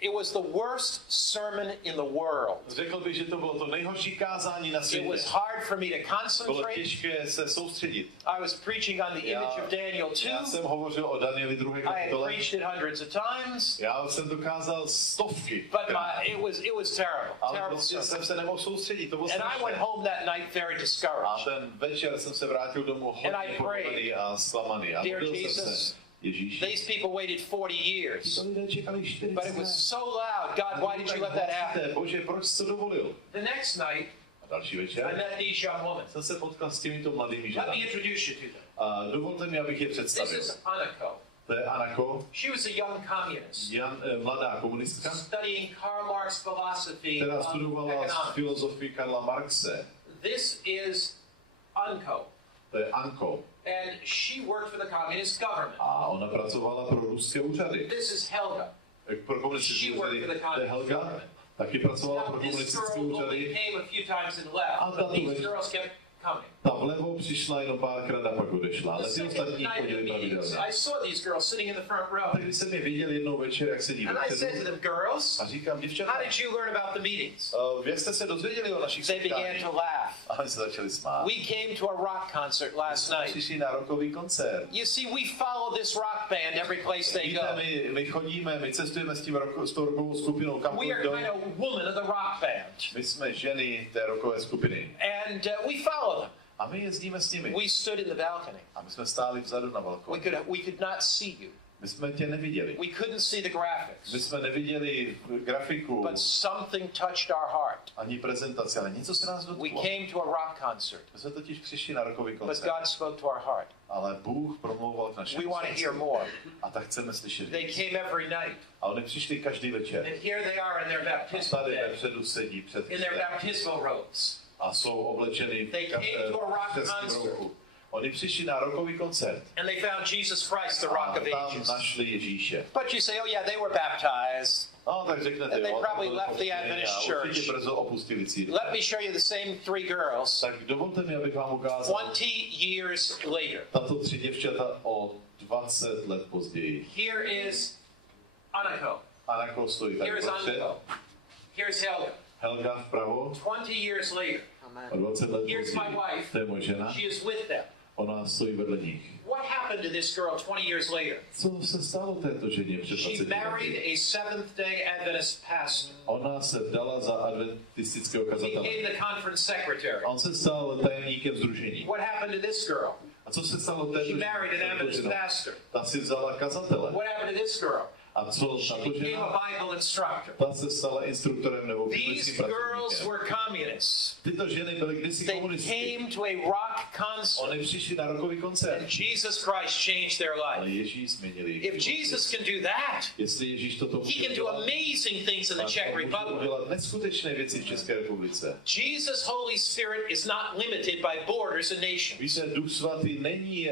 It was the worst sermon in the world. Řekl bych, že to bylo to nejhorší kázání na It světě. was hard for me to Bylo concentrate. těžké se soustředit. I was preaching on the image of Daniel 2. Já jsem hovořil o Danieli 2. I had kapitole. preached it hundreds of times, Já jsem dokázal stovky. but it was terrible. Ale Terrible prostě sermon. jsem se nemohl soustředit, to bylo And I went strašné. home that night very A discouraged. ten večer jsem se vrátil domů And I hodně pokolený a zklamaný. A Dear modlil jsem Jesus, se, Ježíš, These people waited 40 years, tyto lidé čekali 40 but it was so loud. God, why did you let that happen? Bože, proč jsi to dovolil? The next night, A další I večer met these young women. jsem se potkal s těmito mladými Let me ženami. introduce you to them. A dovolte mi, abych je This představil. is Anako. To je Anako, She was a young communist, mladá komunistka, studying Karl Marx's philosophy která of studovala economics. filozofii Karla Marxe. This is Anko, To je Anko. and she worked for the communist government. A ona pracovala pro ruské úřady. This is Helga. pro komunistické úřady, to je Helga, taky pracovala pro komunistické úřady. A ta vlevo přišla jenom párkrát a pak odešla, ale ty ostatní chodili pravidelně. Tak když jsem je viděl jednou večer, jak sedí vepředu, a říkám, děvčata, jak jste se dozvěděli o našich setkáních? A oni se začali smát. We came to a rock concert last night. Přišli na rockový koncert. You see, we follow this rock band every place they go. My cestujeme s tou rockovou skupinou kam We are jdou. kind of women of the rock band. My jsme ženy té rockové skupiny. And we follow them. A my jezdíme s nimi. We stood in the balcony. A my jsme stáli vzadu na balkóně. We could not see you. My jsme tě neviděli. We couldn't see the graphics. My jsme neviděli grafiku. But something touched our heart. Ani prezentaci, ale něco se nás dotklo. We came to a rock concert. My jsme totiž přišli na rockový But koncert. God spoke to our heart. Ale Bůh promlouval k našemu We want to srdci. hear more. A tak chceme slyšet. They came every night. A oni přišli každý večer. And here they are in their baptismal Tady day. vepředu sedí před In their baptismal robes. a jsou oblečeni v They came to a rock křesním concert. rouchu. Oni přišli na rockový koncert. And they found Jesus Christ, the Rock of A tam Ages. našli Ježíše. But you say, oh yeah, they were baptized. No, tak řeknete, And they jo, probably to left the pochopení Adventist a church. určitě brzo opustili církev. Let me show you the same three girls Tak dovolte mi, abych vám ukázal 20 years later. tato tři děvčata o 20 let později. Here is Anako. Anako stojí tak Here is prostřed. Anako. Here's Helga. Helga vpravo, 20 years later. o 20 let Here's my později. wife. To je moje žena. She is with them. Ona stojí vedle nich. What happened to this girl 20 years later? Co se stalo této ženě před She 20 married lety? a Seventh-day Adventist pastor. Ona se dala za adventistického kazatele. Became the conference secretary. A on se stal tajemníkem sdružení. What happened to this girl? A co se stalo této She married an Adventist ženě? pastor. Ta si vzala kazatele. What happened to this girl? A co She tato became žena? a Bible instructor. Ta se stala instruktorem nebo These biblickým girls pracovníkem. were communists. Tyto ženy byly kdysi They komunisti. came to a rock concert. Oni přišli na rockový koncert. And Jesus Christ changed their Ale life. Ježíš změnil jejich If životy. Jesus can do that, Jestli Ježíš toto he can do amazing things in the Czech může Republic. udělat neskutečné věci v České republice. Jesus' Holy Spirit is not limited by borders and nations. Víte, Duch svatý není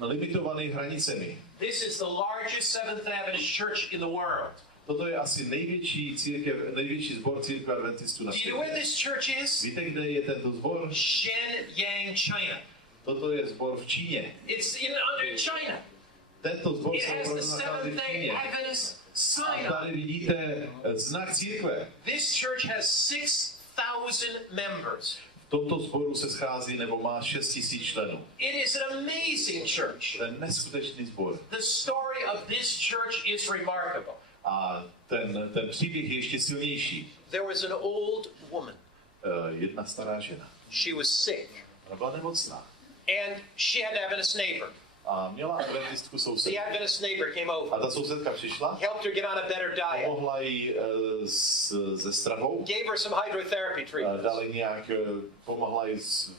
limitovaný hranicemi. This is the largest Seventh Adventist church in the world. Toto je asi největší církev, největší sbor církve adventistů na Do you know where světě. this church is? Víte, kde je tento sbor? Shenyang, China. Toto je sbor v Číně. It's under China. Tento sbor It se has opravdu the nachází v Seventh-day Číně. Adventist A sign tady on. vidíte znak církve. This church has 6,000 members. V tomto sboru se schází nebo má 6 000 členů. It is an amazing church. To je neskutečný sbor. The story of this church is remarkable. A ten příběh je ještě silnější. There was an old woman. Jedna stará žena. She was sick. Ona byla nemocná. And she had an Adventist neighbor. A měla adventistku The sousedku. Adventist neighbor came A over, ta sousedka přišla, helped her get on a better diet, pomohla jí se stravou, gave her some hydrotherapy treatments. dali nějak, pomohla jí s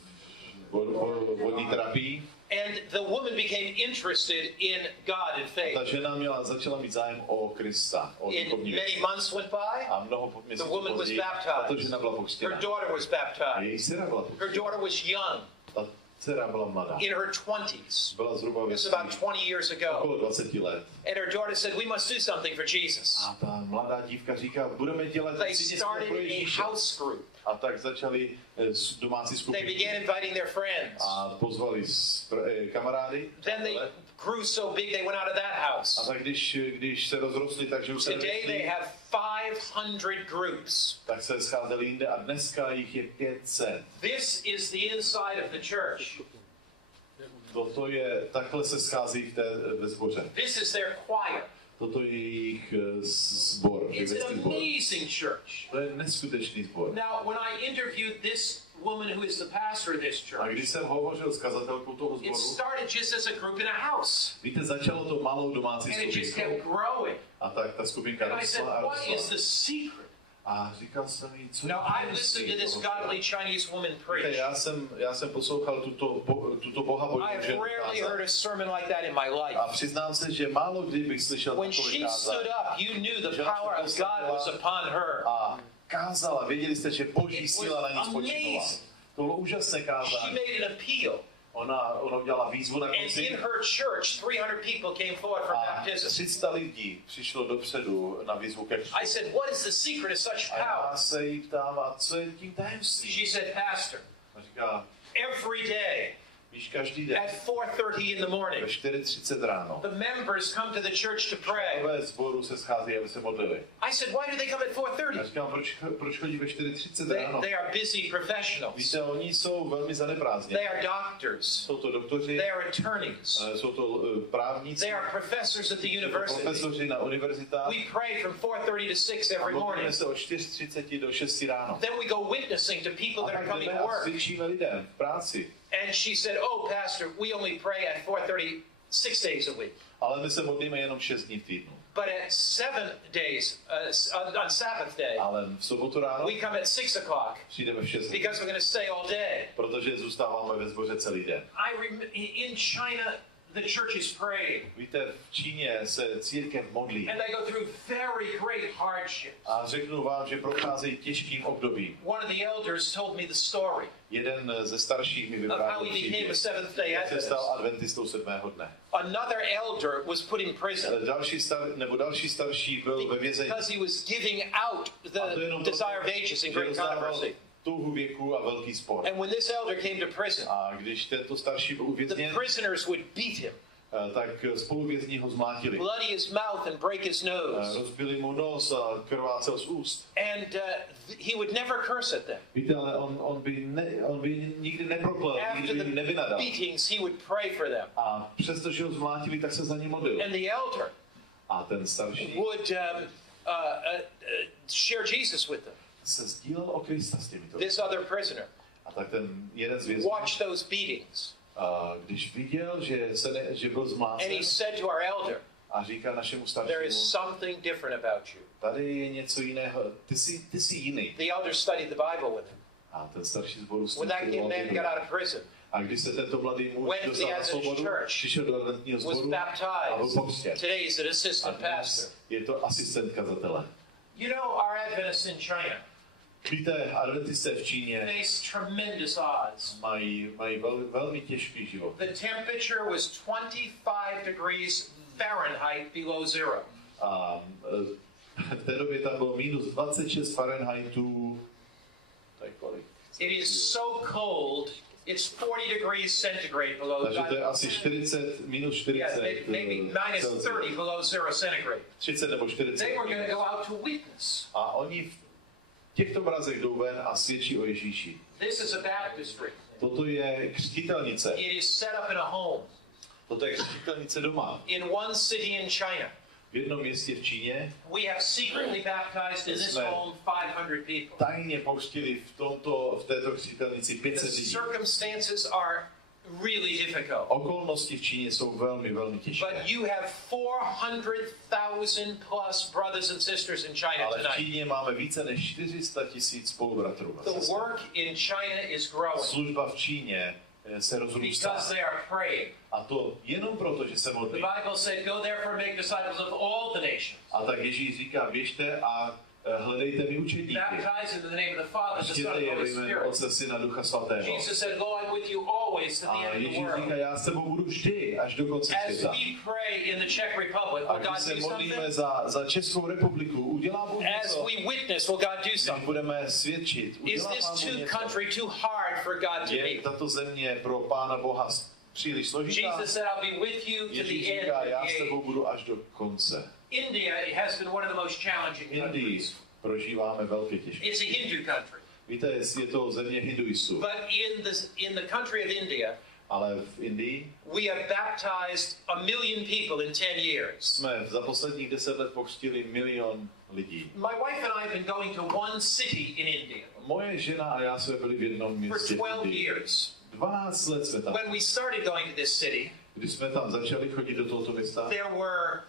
vodní terapií. And the woman became interested in God and faith. Ta žena začala mít zájem o Krista, o duchovní Many věci. months went by. A mnoho měsíců woman was později baptized. tato žena byla Her pokřtěna. daughter was A baptized. její dcera byla Her pokřtěna. daughter was young, Ta dcera byla mladá. in her 20s. Byla zhruba This was about 20 years ago. okolo 20 let. And her daughter said, we must do something for Jesus. A ta mladá dívka říká, budeme dělat They něco started pro a Ježíše. house group. A tak začali domácí They skupiny. began inviting their friends. A pozvali kamarády. Then they grew so big they went out of that A house. tak když se rozrostli, takže už se Today they nevešli, have 500 groups. tak se scházeli jinde a dneska jich je 500. This is the inside of the church. Toto je, takhle se schází ve sboře. This is their choir. Toto je jejich sbor, It's pěvecký an sbor. amazing church. To je neskutečný sbor. Now, when I interviewed this woman who is the pastor of this A church, když jsem hovořil s kazatelkou toho it sboru, started just as a group in a house. víte, začalo to malou domácí And it just skupinkou. kept growing. A tak ta skupinka And I said, rostla a what is rostla. the secret? A říkal jsem jí, co je Now, I tajemství listened to this toho godly sboru? Chinese woman Víte, preach. já jsem poslouchal tuto bohabojnou I have ženu rarely kázat. heard a sermon like that in my life. A přiznám se, že málo kdy bych slyšel When takové she stood kázání. up, you knew the power of God was upon her. A kázala, věděli jste, že boží It síla na ní was spočívala. amazing. To bylo úžasné She kázání. made an appeal. Ona udělala výzvu na And konci. in her church, 300 people came forward for baptism. 300 lidí přišlo dopředu na výzvu ke křtu. I said, what is the secret of such A já power? se jí ptám, a co je tím tajemstvím? She said, Pastor, A říká, every day víš, každý den at 4:30 in the morning, ve 4:30 ráno the members come to the church to pray. ve sboru se schází, aby se modlili. I said, why do they come at Já 4:30? říkám, proč chodí ve 4:30 ráno? They are busy professionals. Víte, oni jsou velmi zaneprázdněni. They are doctors. Jsou to doktoři, They are attorneys. jsou to právníci, They are professors at the university. profesoři na univerzitách. We pray from 4:30 to 6 every Modlíme morning. se od 4:30 do 6 ráno. Then we go witnessing to people A that are tak coming jdeme to a work. svědčíme lidem v práci. And she said, oh, Pastor, we only pray at 4:30 6 days a week. Ale my se modlíme jenom 6 dní v týdnu. But at 7 days, on Sabbath day, Ale v sobotu ráno we come at 6 o'clock přijdeme v 6 because we're going to stay all day. protože zůstáváme ve sboře celý den. In China, the churches pray. Víte, v Číně se církev modlí. And they go through very great hardships. A řeknu vám, že procházejí těžkým obdobím. One of the elders told me the story Jeden ze starších mi of how vyprávěl he became a příběh, Seventh-day jak se Adventist. stal adventistou 7. dne. Another elder was put in prison Další starší byl ve vězení. because he was giving out the desire of ages in že great rozdával controversy. touhu věku a velký spor. And when this elder came to prison, A když tento starší byl the uvězněn, prisoners would beat him, tak spoluvězni ho zmlátili. bloody his mouth and break his nose. Rozbili mu nos a krvácel z úst. And he would never curse at them. Víte, ale on by nikdy neproklel, After nikdy by the nevynadal. beatings, he would pray for them. A přestože ho zmlátili, tak se za ně modlil. And the elder A ten starší would share Jesus with them. se sdílel o Krista s těmito. This other prisoner A tak ten jeden z vězňů, watched those beatings. když viděl, že byl And zmlácen, he said to our elder, a říká našemu there is staršímu, something different about you. tady je něco jiného, ty jsi jiný. The elder studied the Bible with him. A ten starší zboru When that young man got out of prison, a když se tento mladý muž went to the dostal na Adventist svobodu, church, přišel do adventního was sboru a byl baptized. pokřtěn. Today he's an A assistant pastor. dnes je to asistent kazatele. You know, our Adventists in China Víte, adventisté v Číně face tremendous odds. mají velmi těžký život. The temperature was 25 degrees Fahrenheit below zero. A v té době tam bylo minus 26 Fahrenheitů. To je kolik? It is so cold, it's 40 degrees centigrade below Takže to je asi 40, minus 40 maybe minus 30 below zero centigrade. 30 nebo 40. They were going to go out to witness. A oni v těchto mrazech jdou ven a svědčí o Ježíši. This is a baptistry. Toto je křtitelnice. It is set up in a home. Toto je křtitelnice doma. In one city in China, V jednom městě v Číně we have secretly baptized in this home 500 people. tajně pokřtili v této křtitelnici The 500 lidí. circumstances are really difficult. Okolnosti v Číně jsou velmi, velmi těžké. But you have 400,000 plus brothers and sisters in China Ale v tonight. Číně máme více než 400 000 spolubratrů. a The sester. work in China is growing Služba v Číně se rozrůstá. because they are praying. A to jenom proto, že se The modlí. Bible said, go therefore and make disciples of all the nations. A tak Ježíš říká, běžte a hledejte mi učedníky. Baptize in the name of the Father, the Son, Křtěte and the je ve Holy jménu Spirit. Otce, Syna, Ducha Svatého. Jesus said, lo, I'm with you always to the A end of the Ježíš world. říká, já s tebou budu vždy, až do konce As světa. we pray in the Czech Republic, A will když God se do modlíme something? za Českou republiku, udělá Bůh As něco. we witness, will God do Když something? budeme svědčit, Is udělá this Pán Bůh něco. country too hard for God to Je meet? tato země pro Pána Boha příliš složitá? Jesus said, I'll be with you to Ježíš the end říká, of já the s tebou age. budu až do konce. India has been one of the most challenging Indii countries. prožíváme velké těžké. It's a Hindu country. Víte, je to země hinduistů, But in the country of India, ale v Indii we have baptized 1 million people in 10 years. jsme za posledních 10 let pokřtili 1 milion lidí. My wife and I have been going to one city in India Moje žena a já jsme byli v jednom for městě v 12 Indii. years. 12 let jsme tam. When we started going to this city, Když jsme tam začali chodit do tohoto města, there were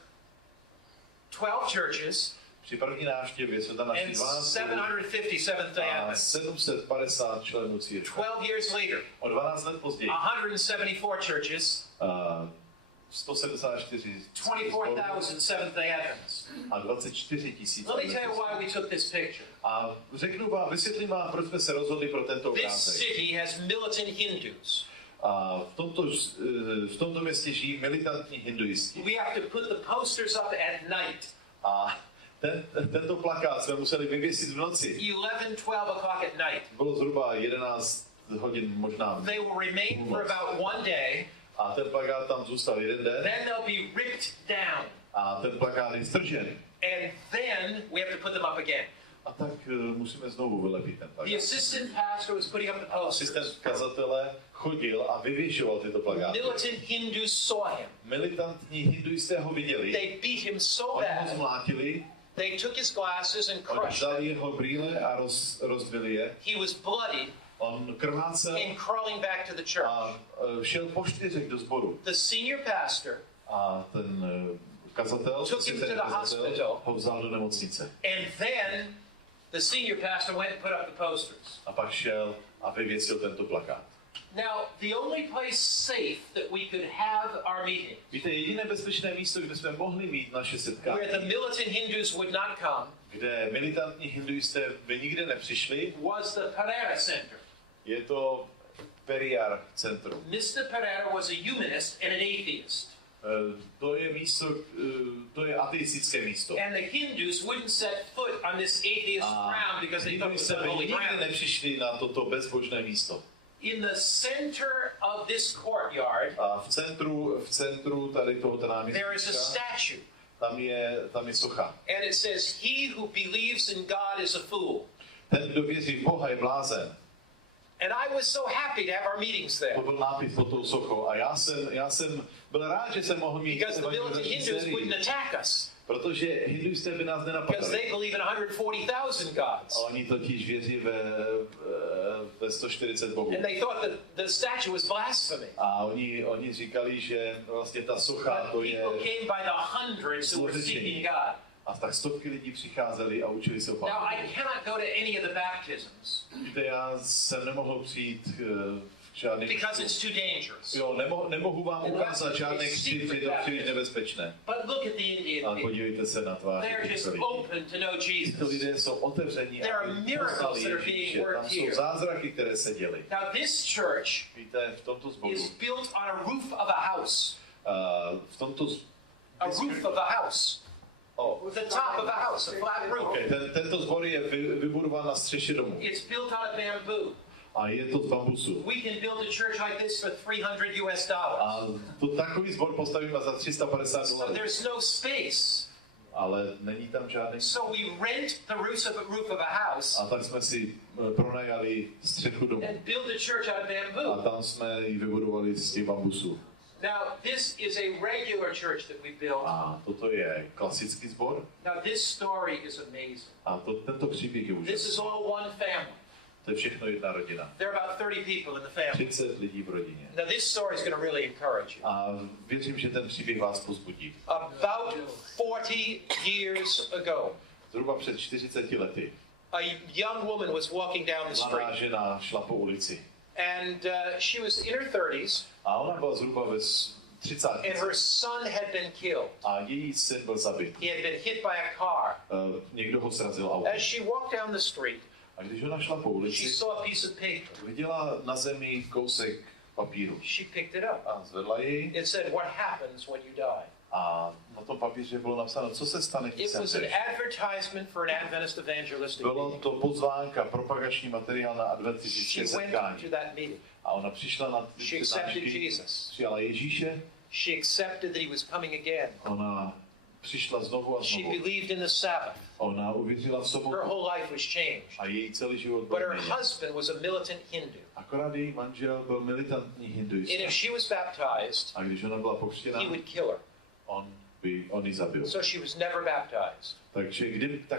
12 churches při první návštěvě jsme tam našli and 12 750 Seventh-day a Adventists. 750 členů církve. 12 years later, O 12 let později 174 churches, 174 24,000 Seventh-day Adventists. a 24 000. Let me tell you why we took this picture. A vysvětlím vám, proč jsme se rozhodli pro tento This obrázek. city has militant Hindus. A v tomto městě žijí militantní hinduisti. We have to put the posters up at night. A tento plakát jsme museli vyvěsit v noci. 11, 12 o'clock at night. Bylo zhruba 11 hodin možná. They will remain for about one day. A ten plakát tam zůstal jeden den. Then they'll be ripped down. A ten plakát je stržen. And then we have to put them up again. A tak musíme znovu vylepit ten plakát. The assistant pastor was putting up the posters. Asistent kazatele chodil a vyvěšoval tyto plakáty. Militant Hindus saw him. Militantní hinduisté ho viděli. They beat him so Oni ho bad. zmlátili. They took his glasses and Oni crushed vzali them. jeho brýle a rozbili je. He was bloody On krvácel and crawling back to the church. a šel po čtyřech do sboru. The senior pastor A ten kazatel, took him to the hospital. ho vzal do nemocnice. And then the senior pastor went and put up the posters. A pak šel a vyvěsil tento plakát. Now, the only place safe that we could have our meeting, Víte, jediné bezpečné místo, kde jsme mohli mít naše setkání, where the militant Hindus would not come, kde militantní hinduisté by nikde nepřišli, was the Pereira Center. je to Periyar centrum. Mr. Pereira was a humanist and an atheist. To je místo, to je ateistické místo. And the Hindus wouldn't set foot on this atheist ground because they thought it was Hinduisté the by holy nikdy ground. nepřišli na toto bezbožné místo. In the center of this courtyard, A v centru tady tohoto there is a náměstí statue. tam je socha. And it says, "He who believes in God is a fool." Ten, kdo věří v Boha, je blázen. And I was so happy to have our meetings there. To byl nápis pod tou sochou. A já jsem byl rád, že jsem mohl mít Because the militant Hindus wouldn't attack us. protože hinduisté by nás Because nenapadali. they believe in 140,000 gods. Oni totiž věří ve 140 bohů. And they thought that the statue was blasphemy. A oni říkali, že vlastně ta socha But to je people came by the hundreds who were seeking God. a tak stovky lidí přicházeli a učili se o Now, Pánu. I cannot go to any of the baptisms Víte, já jsem nemohl přijít k žádným because it's too dangerous. Jo, nemohu vám ukázat žádné křivdy, je to příliš nebezpečné. But look at the Indian Ale people. podívejte se na tvář They're těchto just lidí. open to know Tyto Jesus. lidé jsou otevření There are miracles poznali that are being Ježíše. worked Tam jsou here. zázraky, které se děly. Now, this church Víte, v tomto sboru, is built on a roof of a house. v tomto A roof of a house. The top of a house, a flat roof. okay, tento sbor je vybudován na střeše domu. It's built out of bamboo. A je to z bambusu. We can build a church like this for $300 US. A takový sbor postavíme za $350. So there's no space. Ale není tam žádný. So we rent the roof of a house A tak jsme si pronajali střechu domu. and build a church out of A bamboo. tam jsme ji vybudovali z těch bambusů. Now, this is a regular church that we built. A toto je klasický sbor. Now, this story is amazing. A tento příběh je This is úžasný. all one family. To je všechno jedna rodina. There are about 30 people in the family. 30 lidí v rodině. Now, this story is going to really encourage you. A věřím, že ten příběh vás pozbudí. About 40 years ago, Zhruba před 40 lety a young woman was walking down the mladá street. žena šla po ulici. And she was in her 30s, A ona byla zhruba ve 30. and her son had been killed. A její syn byl zabit. He had been hit by a car. Někdo ho srazil autem. As she walked down the street, A když ona šla po she ulici, saw a piece of paper. viděla na zemi kousek papíru. She picked it up. A zvedla ji It said, "What happens when you die?" a na tom papíře bylo napsáno, co se stane, když It was an zemřeš. advertisement for an Adventist evangelistic Bylo meeting. to pozvánka, propagační materiál na adventistické She went setkání. to that meeting. A ona přišla na ty She accepted přednášky, Jesus. přijala Ježíše, She accepted that he was coming again. ona přišla znovu a She znovu. believed in the Sabbath. Ona uvěřila v Her sobotu whole life was changed. a její celý život But byl her změněn. husband was a militant Hindu. Akorát její manžel byl militantní And hinduista. if she was baptized, A když ona byla pokřtěna, he would kill her. on ji zabil. So she was never baptized. Takže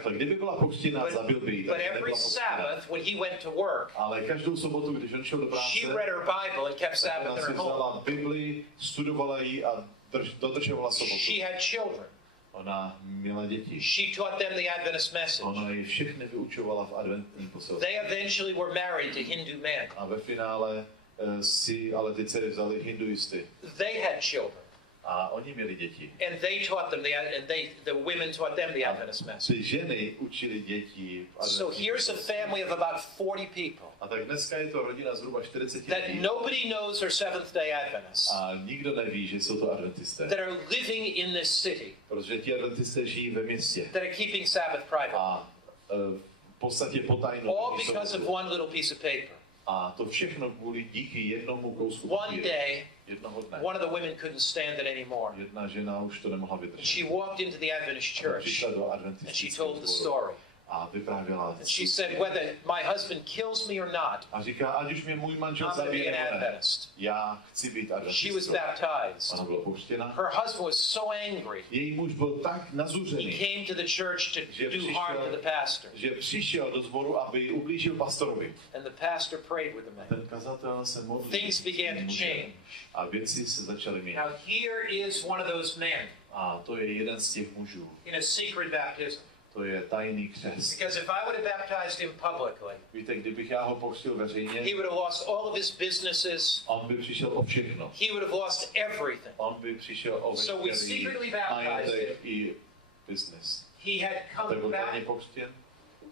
kdyby byla pokřtěna, zabil by ji. But takže every nebyla pokřtěna. Sabbath, when he went to work, Ale každou sobotu, když on šel do práce, she read her Bible and kept tak Sabbath ona in si her home. vzala Bibli, studovala ji a dodržovala sobotu. She had children. Ona měla děti. She taught them the Adventist message. Ona ji všechny vyučovala v adventním poselství. They eventually were married to Hindu men. A ve finále si ale ty dcery vzali hinduisty. They had children. A oni měli děti. And they taught them the women taught them the Adventist message. Ty ženy učili děti. So here's a family of about 40 people. A tak dneska je to rodina zhruba 40 that lidí. nobody knows are Seventh-day Adventists. A nikdo neví, že jsou to adventisté. That are living in this city. Protože ti adventisté žijí ve městě. That are keeping Sabbath private. A v podstatě potajnou. All because of one little piece of paper. A to všechno kvůli díky jednomu kousku One day, jednoho dne. one of the women couldn't stand it anymore. Jedna žena už to nemohla vydržet. She walked into the Adventist church and she told the story. A vyprávěla. And she said, whether my husband kills me or not, a říká, ať už mě můj manžel I'm going to be zabije an nebo ne, Adventist. já chci být adventistou. She was baptized. Ona byla pouštěna. Her husband was so angry. Její muž byl tak nazuřený, He came to the church to do harm to the pastor. že přišel do sboru, aby ublížil pastorovi. And the pastor prayed with the man. Ten kazatel se modlil. Things began to change. A věci se začaly měnit. Now here is one of those men. A to je jeden z těch mužů. In a secret baptism. To je tajný křest. Because if I would have baptized him publicly, víte, kdybych já ho pokřtil veřejně, he would have lost all of his businesses. On by přišel o všechno. He would have lost everything. On by přišel o So we secretly baptized him. I business. He had come back.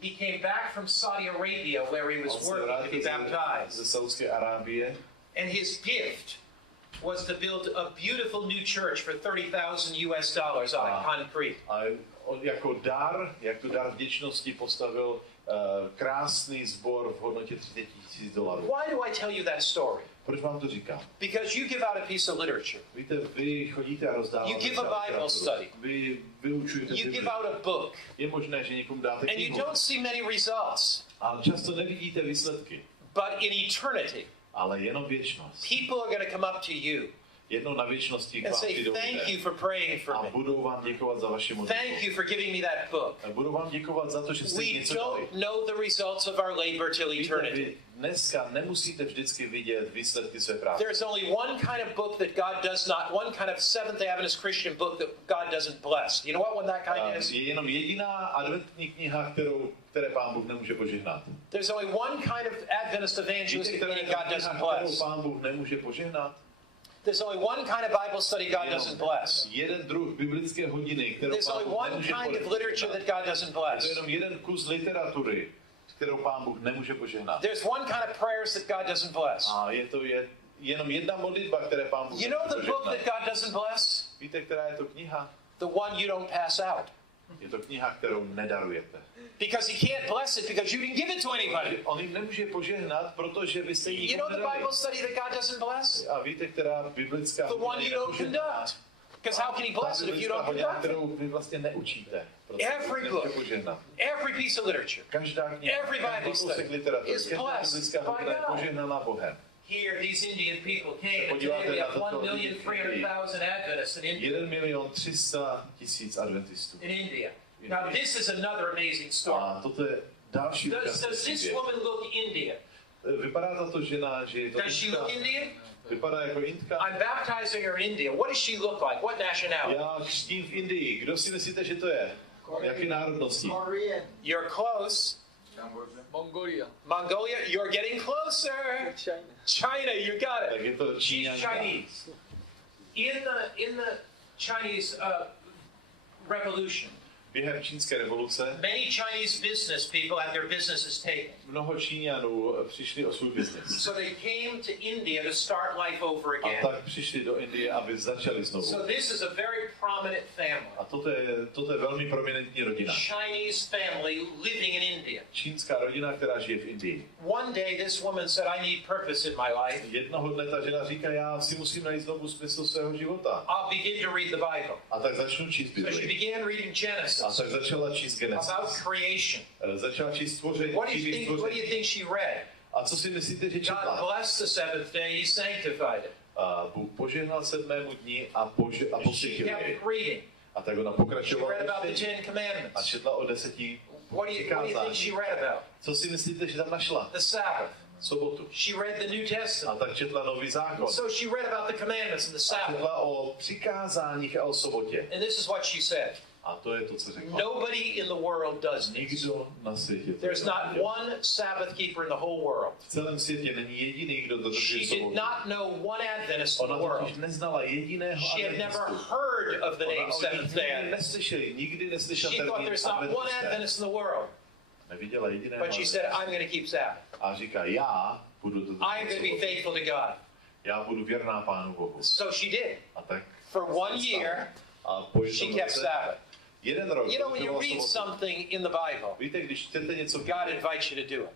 He came back from Saudi Arabia where he was working to be baptized. Ze Saudské Arábie. And his gift was to build a beautiful new church for $30,000 out of concrete. A on jako dar vděčnosti postavil krásný sbor v hodnotě $30,000. Why do I tell you that story? Proč vám to říkám? Because you give out a piece of literature. Víte, vy chodíte a rozdáváte. You give a Bible study. Vy vyučujete Bibli. You give out a book. Je možné, že někomu dáte knihu. And you don't see many results. A často nevidíte výsledky. But in eternity, ale jenom věčnost. People are going to come up to you. Jednou na věčnosti k vám přijdou thank you for praying for me. A budou vám děkovat za vaši modlitbu. Thank you for giving me that book. A budou vám děkovat za to, že jste něco dali. We don't know the results of our labor till eternity. Dneska nemusíte vždycky vidět výsledky své práce. There's only one kind of book that God does not, one kind of Seventh-day Adventist Christian book that God doesn't bless. You know what one that kind is? Je jenom jediná adventní kniha, které Pán Bůh nemůže požehnat. There's only one kind of Adventist evangelistic meaning God doesn't bless. Pán Bůh nemůže požehnat. There's only one kind of Bible study God doesn't bless. Jeden druh biblické hodiny, kterou There's only one kind of literature that God doesn't bless. To je jenom jeden kus literatury, kterou Pán Bůh nemůže požehnat. There's one kind of prayers that God doesn't bless. A je to jenom jedna modlitba, které Pán Bůh You know the book that God doesn't bless? Víte, která je to kniha? The one you don't pass out. Je to kniha, kterou nedarujete. Because he can't bless it because you didn't give it to anybody. On jim nemůže požehnat, protože vy jste nikomu nedali. You know the Bible study that God doesn't bless? A víte, která biblická the one you don't conduct. Because how can he bless it if you don't conduct it? Kterou vy vlastně neučíte. Every book, every piece of literature, každá kniha, every Bible study is blessed by God. Požehnaná Bohem. Here, these Indian people came, and today we have 1,300,000 Adventists in India. 1,300,000 Adventistů. In India. Now, this is another amazing story. A toto je další Does this woman look Indian? Vypadá tato žena, že je to Does she look Indian? Vypadá jako Indka. I'm baptizing her in India. What does she look like? What nationality? Já křtím v Indii. Kdo si myslíte, že to je? Jaké národnosti? You're close. Mongolia. Mongolia, you're getting closer. China, you got it. Tak je to She's Chinese. In the Chinese revolution, během čínské revoluce many Chinese business people had their businesses taken. Mnoho Číňanů přišli o svůj biznes. So they came to India to start life over again. A tak přišli do Indie, aby začali znovu. So this is a very prominent family. A toto je velmi prominentní rodina. Chinese family living in India. Čínská rodina, která žije v Indii. One day this woman said, I need purpose in my life. Jednoho dne ta žena říká, já si musím najít znovu smysl svého života. I'll begin to read the Bible. A tak začnu číst Bibli. So she began reading Genesis. A tak začala číst Genesis. About creation. Začala číst stvoření. What do you think she read? A co si myslíte, že četla? God blessed the seventh day, he sanctified it. A Bůh požehnal 7. dni a posvětil jej. A tak ona pokračovala a četla o 10 přikázání. Co si myslíte, že tam našla? The Sabbath. Sobotu. She read the New Testament. A tak četla Nový zákon. So she read about the commandments and the Sabbath. A četla o přikázáních a o sobotě. And this is what she said. A to je to, co řekl. Nobody in the world does this. Nikdo na světě. There's not one Sabbath keeper in the whole world. V celém světě není jediný, kdo dodržuje sobotu. She did not know one Adventist in the world. Ona neznala jediného She had never heard of the name Seventh Day Adventist. Nikdy neslyšela She thought there's not one Adventist in the world. Neviděla jediného. But she said, I'm going to keep Sabbath. A říká, já budu dodržovat. I'm going to be faithful to God. Já budu věrná Pánu Bohu. So she did. A tak. For 1 year, she kept Sabbath. Jeden rok. You know, when you read something in the Bible, víte, když čtete něco, God invites you to do it.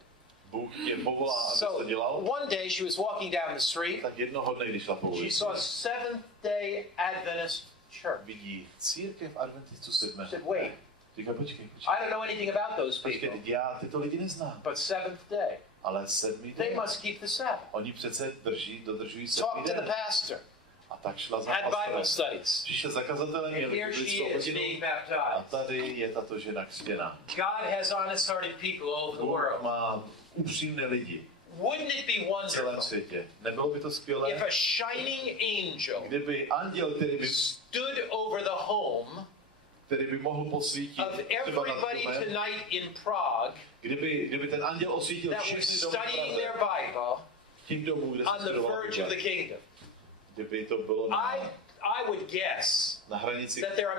Bůh tě povolá, aby to dělal. One day she was walking down the street. Tak jednoho dne, když šla po ulici, she saw a Seventh-day Adventist church. Vidí církev adventistů sedmého. Said, wait. Říká, počkej. I don't know anything about those people. Počkej, já tyto lidi neznám. But Seventh Day. Ale sedmý den. They must keep the Sabbath. Oni přece dodržují sedmý den. Talk to the pastor. A tak šla za had Bible studies. Přišel za kazatelem, měl biblickou hodinu. A tady je tato žena křtěná. God has honest-hearted people all over the world. Má upřímné lidi. Wouldn't it be wonderful? V celém světě. Nebylo by to skvělé? If a shining angel kdyby anděl, který by stood over the home který by mohl posvítit of everybody tonight in Prague, kdyby ten anděl osvítil všechny domy v Praze, tím domů, kde on the verge of the kingdom. Kdyby to bylo I would guess na hranici, that there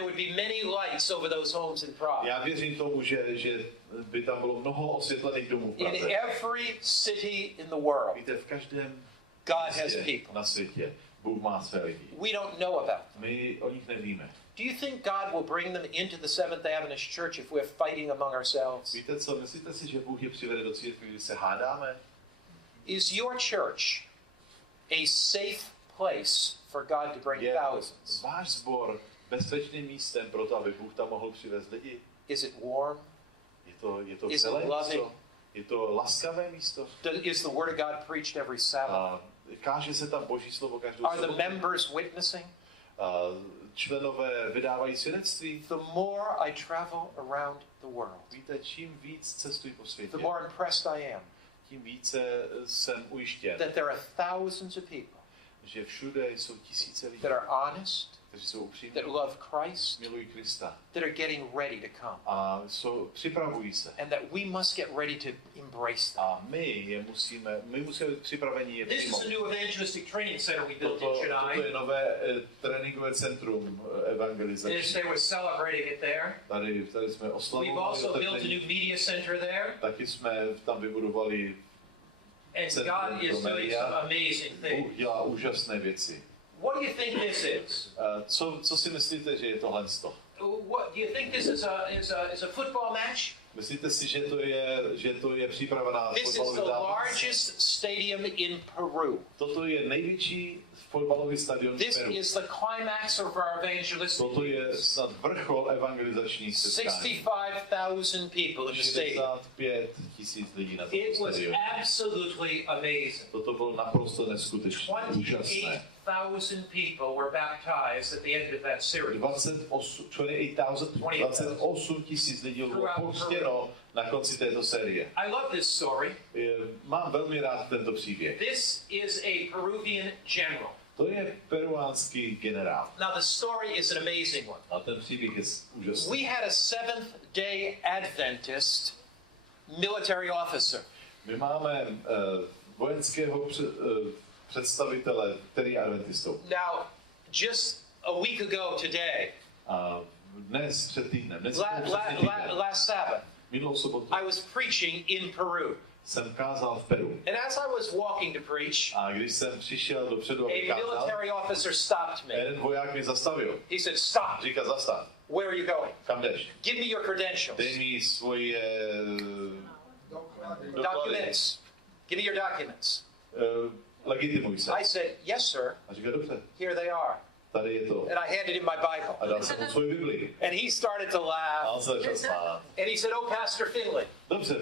would be many lights over those homes in Prague. Já věřím tomu, že by tam bylo mnoho osvětlených domů v Praze. In every city in the world, víte, v každém God has people. Na světě Bůh má své lidi. We don't know about them. My o nich nevíme. Do you think God will bring them into the Seventh-day Adventist Church if we're fighting among ourselves? Víte co, myslíte si, že Bůh je přivede do církve, když se hádáme? Is your church a safe place for God to bring thousands? Váš sbor bezpečným místem pro to, aby Bůh tam mohl přivést lidi? Is it warm? Je to celé místo? Je to laskavé místo? Is the word of God preached every Sabbath? Káže se tam Boží slovo každou sobotu? Are the members witnessing? Členové vydávají svědectví. The more I travel around the world, víte, čím víc cestuji po světě, the more impressed I am, tím více jsem ujištěn, that there are thousands of people, že všude jsou tisíce lidí, that are honest, kteří jsou upřímní, that love Christ, milují Krista, that are getting ready to come, a připravují se, and that we must get ready to embrace them. A my musíme být připraveni je přijmout. This is a new evangelistic training center we built in Chennai. Toto je nové tréninkové centrum evangelizační. Yes, they were celebrating it there. Tady jsme oslavovali. We've also built a new media center there. Taky jsme tam vybudovali and God is doing some amazing things. Bůh dělá úžasné věci. What do you think this is? Co si myslíte, že je tohle sto? What do you think this is a football match? Myslíte si, že to je příprava na This is the largest stadium in Peru. Toto je největší fotbalový stadion v Peru. This is the climax of our evangelistic. Toto je snad vrchol evangelizačních setkání. 65,000 people in the stadium. 65,000 lidí na tomto It was stadionu. absolutely amazing. Toto bylo naprosto neskutečné, úžasné. 28,000 people were baptized at the end of that series. 28,000 lidí bylo pokřtěno na konci této série. I love this story. Mám velmi rád tento příběh. This is a Peruvian general. To je peruánský generál. Now the story is an amazing one. A ten příběh je úžasný. We had a Seventh-day Adventist military officer. My máme vojenského představitele, který je adventistou. Now, just a week ago today, dnes před týdnem, last Sabbath, minulou sobotu, I was preaching in Peru. Jsem kázal v Peru. And as I was walking to preach, a když jsem přišel dopředu, a military officer stopped me. Jeden voják mě zastavil. He said, "Stop." Říká, zastav. Where are you going? Kam jdeš? Give me your credentials. Dej mi svoje documents. Give me your documents. Legitimuj se. I said, "Yes, sir." A říká, dobře. Here they are. Tady je to. And I handed him my Bible. A dal jsem mu svoji Bibli. And he started to laugh. A on se začal smát. And he said, "Oh, Pastor Finley." Dobře,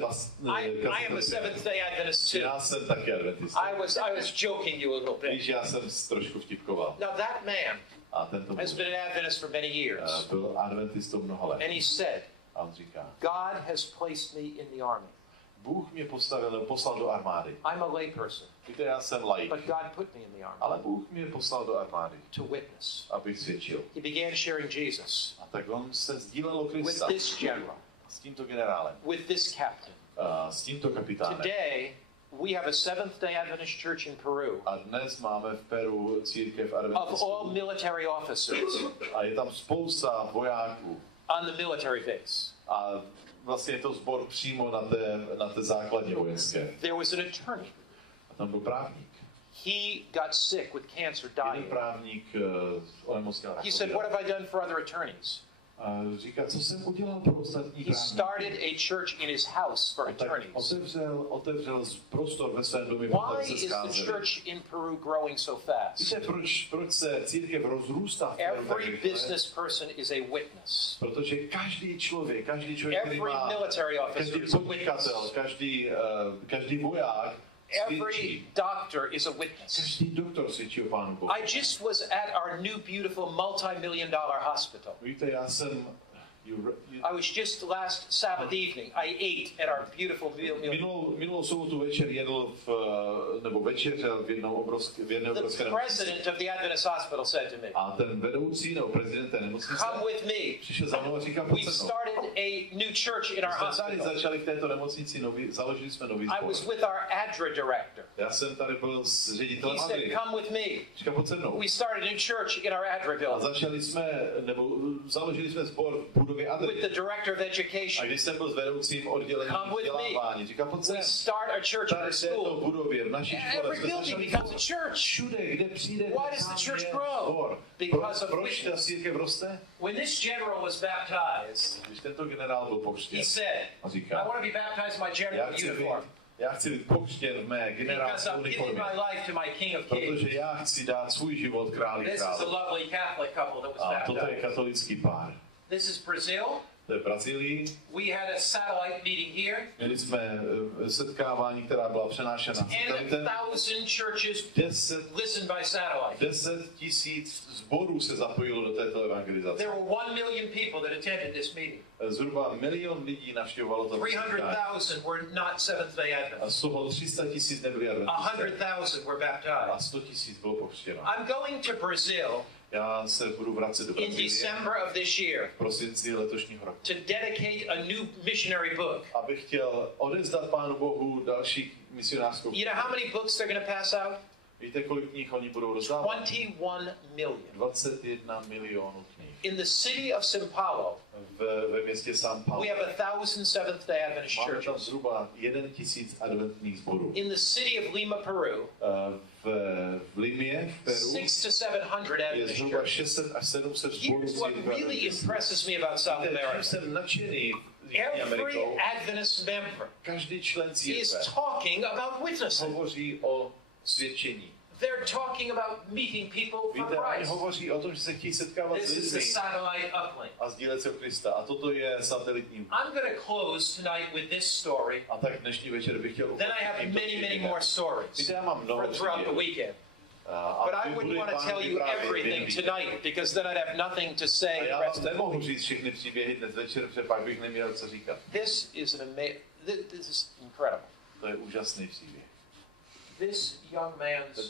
I am a Seventh-day Adventist too. Já jsem taky adventista. I was joking you a little bit. Víš, já jsem trošku vtipkoval. Now that man has been an Adventist for many years. Byl adventistou mnoho let. And he said, a on říká, God has placed me in the army. Bůh mě poslal do armády. I'm a lay person. Víte, já jsem laik. But God put me in the army. Ale Bůh mě poslal do armády. To witness. Abych svědčil. He began sharing Jesus. A tak on se sdílel o Krista. With this general. S tímto generálem. With this captain. S tímto kapitánem. Today we have a Seventh-day Adventist church in Peru. A dnes máme v Peru církev adventistů. Of all military officers. A je tam spousta vojáků. On the military base. A vlastně je to sbor přímo na té základně vojenské. There was an attorney. A tam byl právník. He got sick with cancer, dying. Jeden právník onemocněl. He said, "What have I done for other attorneys?" A říká, co jsem udělal pro ostatní právníky? He started a church in his house for attorneys. Otevřel prostor ve svém domě. Why is the church in Peru growing so fast? Víte, proč se církev rozrůstá? Every business person is a witness. Protože každý člověk, který má, každý podnikatel, každý voják, every doctor is a witness. Každý doktor svědčí o Pánu Bohu. I just was at our new beautiful multi-million-dollar hospital. Víte, já jsem I was just last Sabbath evening. I ate at our beautiful meal. Minulou sobotu večer jedl nebo večeřel v jedné obrovské The president of the Adventist hospital said to me. A ten vedoucí nebo prezident té nemocnice Come with me. Přišel za mnou a říkal, we started a new church in our hospital. Začali v této nemocnici založili jsme nový sbor. I was with our ADRA director. Já jsem tady byl s ředitelem ADRA. He said, come with me. Říkal, pojď se mnou. We started a new church in our ADRA building. A založili jsme sbor v budově ADRA. With the director of education. A když jsem byl s vedoucím oddělení vzdělávání, říkal, pojď sem. We start a church in our school. Tady v budově, v naší škole. Every building becomes a church. Všude, kde přijde. Why does the church grow? Because of proč ta církev roste? When this general was baptized, když tento generál byl pokřtěn, he said, I want to be baptized in my general uniform. Já chci být pokřtěn v mé generálské uniformě, protože já chci dát svůj život králi králu. A toto je katolický pár. This is Brazil. To je Brazílii. We had a satellite meeting here. Měli jsme setkávání, která byla přenášena satelitem. 10,000 churches listened by satellite. 10 000 sborů se zapojilo do této evangelizace. There were 1 million people that attended this meeting. Zhruba 1 milion lidí navštěvovalo to setkání. 300,000 were not Seventh-day Adventists. A z toho 300 000 nebyli adventisté. 100,000 were baptized. A 100 000 bylo pokřtěno. I'm going to Brazil. Já se budu vracet do Brazílie. In December of this year. V prosinci letošního roku. To dedicate a new missionary book. Abych chtěl odevzdat Pánu Bohu další misionářskou knihu. You know how many books they're going to pass out? Víte, kolik knih oni budou rozdávat? 21 million. 21 milionů knih. In the city of São Paulo. Ve městě São Paulo. We have 1,000 Seventh-day Adventist churches. Máme tam zhruba 1,000 adventních sborů. In the city of Lima, Peru. V Limě, v Peru, 600 to 700 je zhruba 600 až 700 sborů. Here's what really impresses me about South America. Jsem nadšený Every Adventist member každý člen církve is talking about witnessing. Hovoří o svědčení. They're talking about meeting people for Víte, oni Christ. hovoří o tom, že se chtějí setkávat s lidmi a sdílet se o Krista. A toto je satelitní. I'm going to close tonight with this story. A tak dnešní večer bych chtěl Then I have many more stories. Víte, já mám mnoho throughout the weekend. But I wouldn't want to tell you everything tonight because then I'd have nothing to say. Já vám nemohu říct všechny příběhy dnes večer, protože pak bych neměl co říkat. This is incredible. To je úžasný příběh. This young man's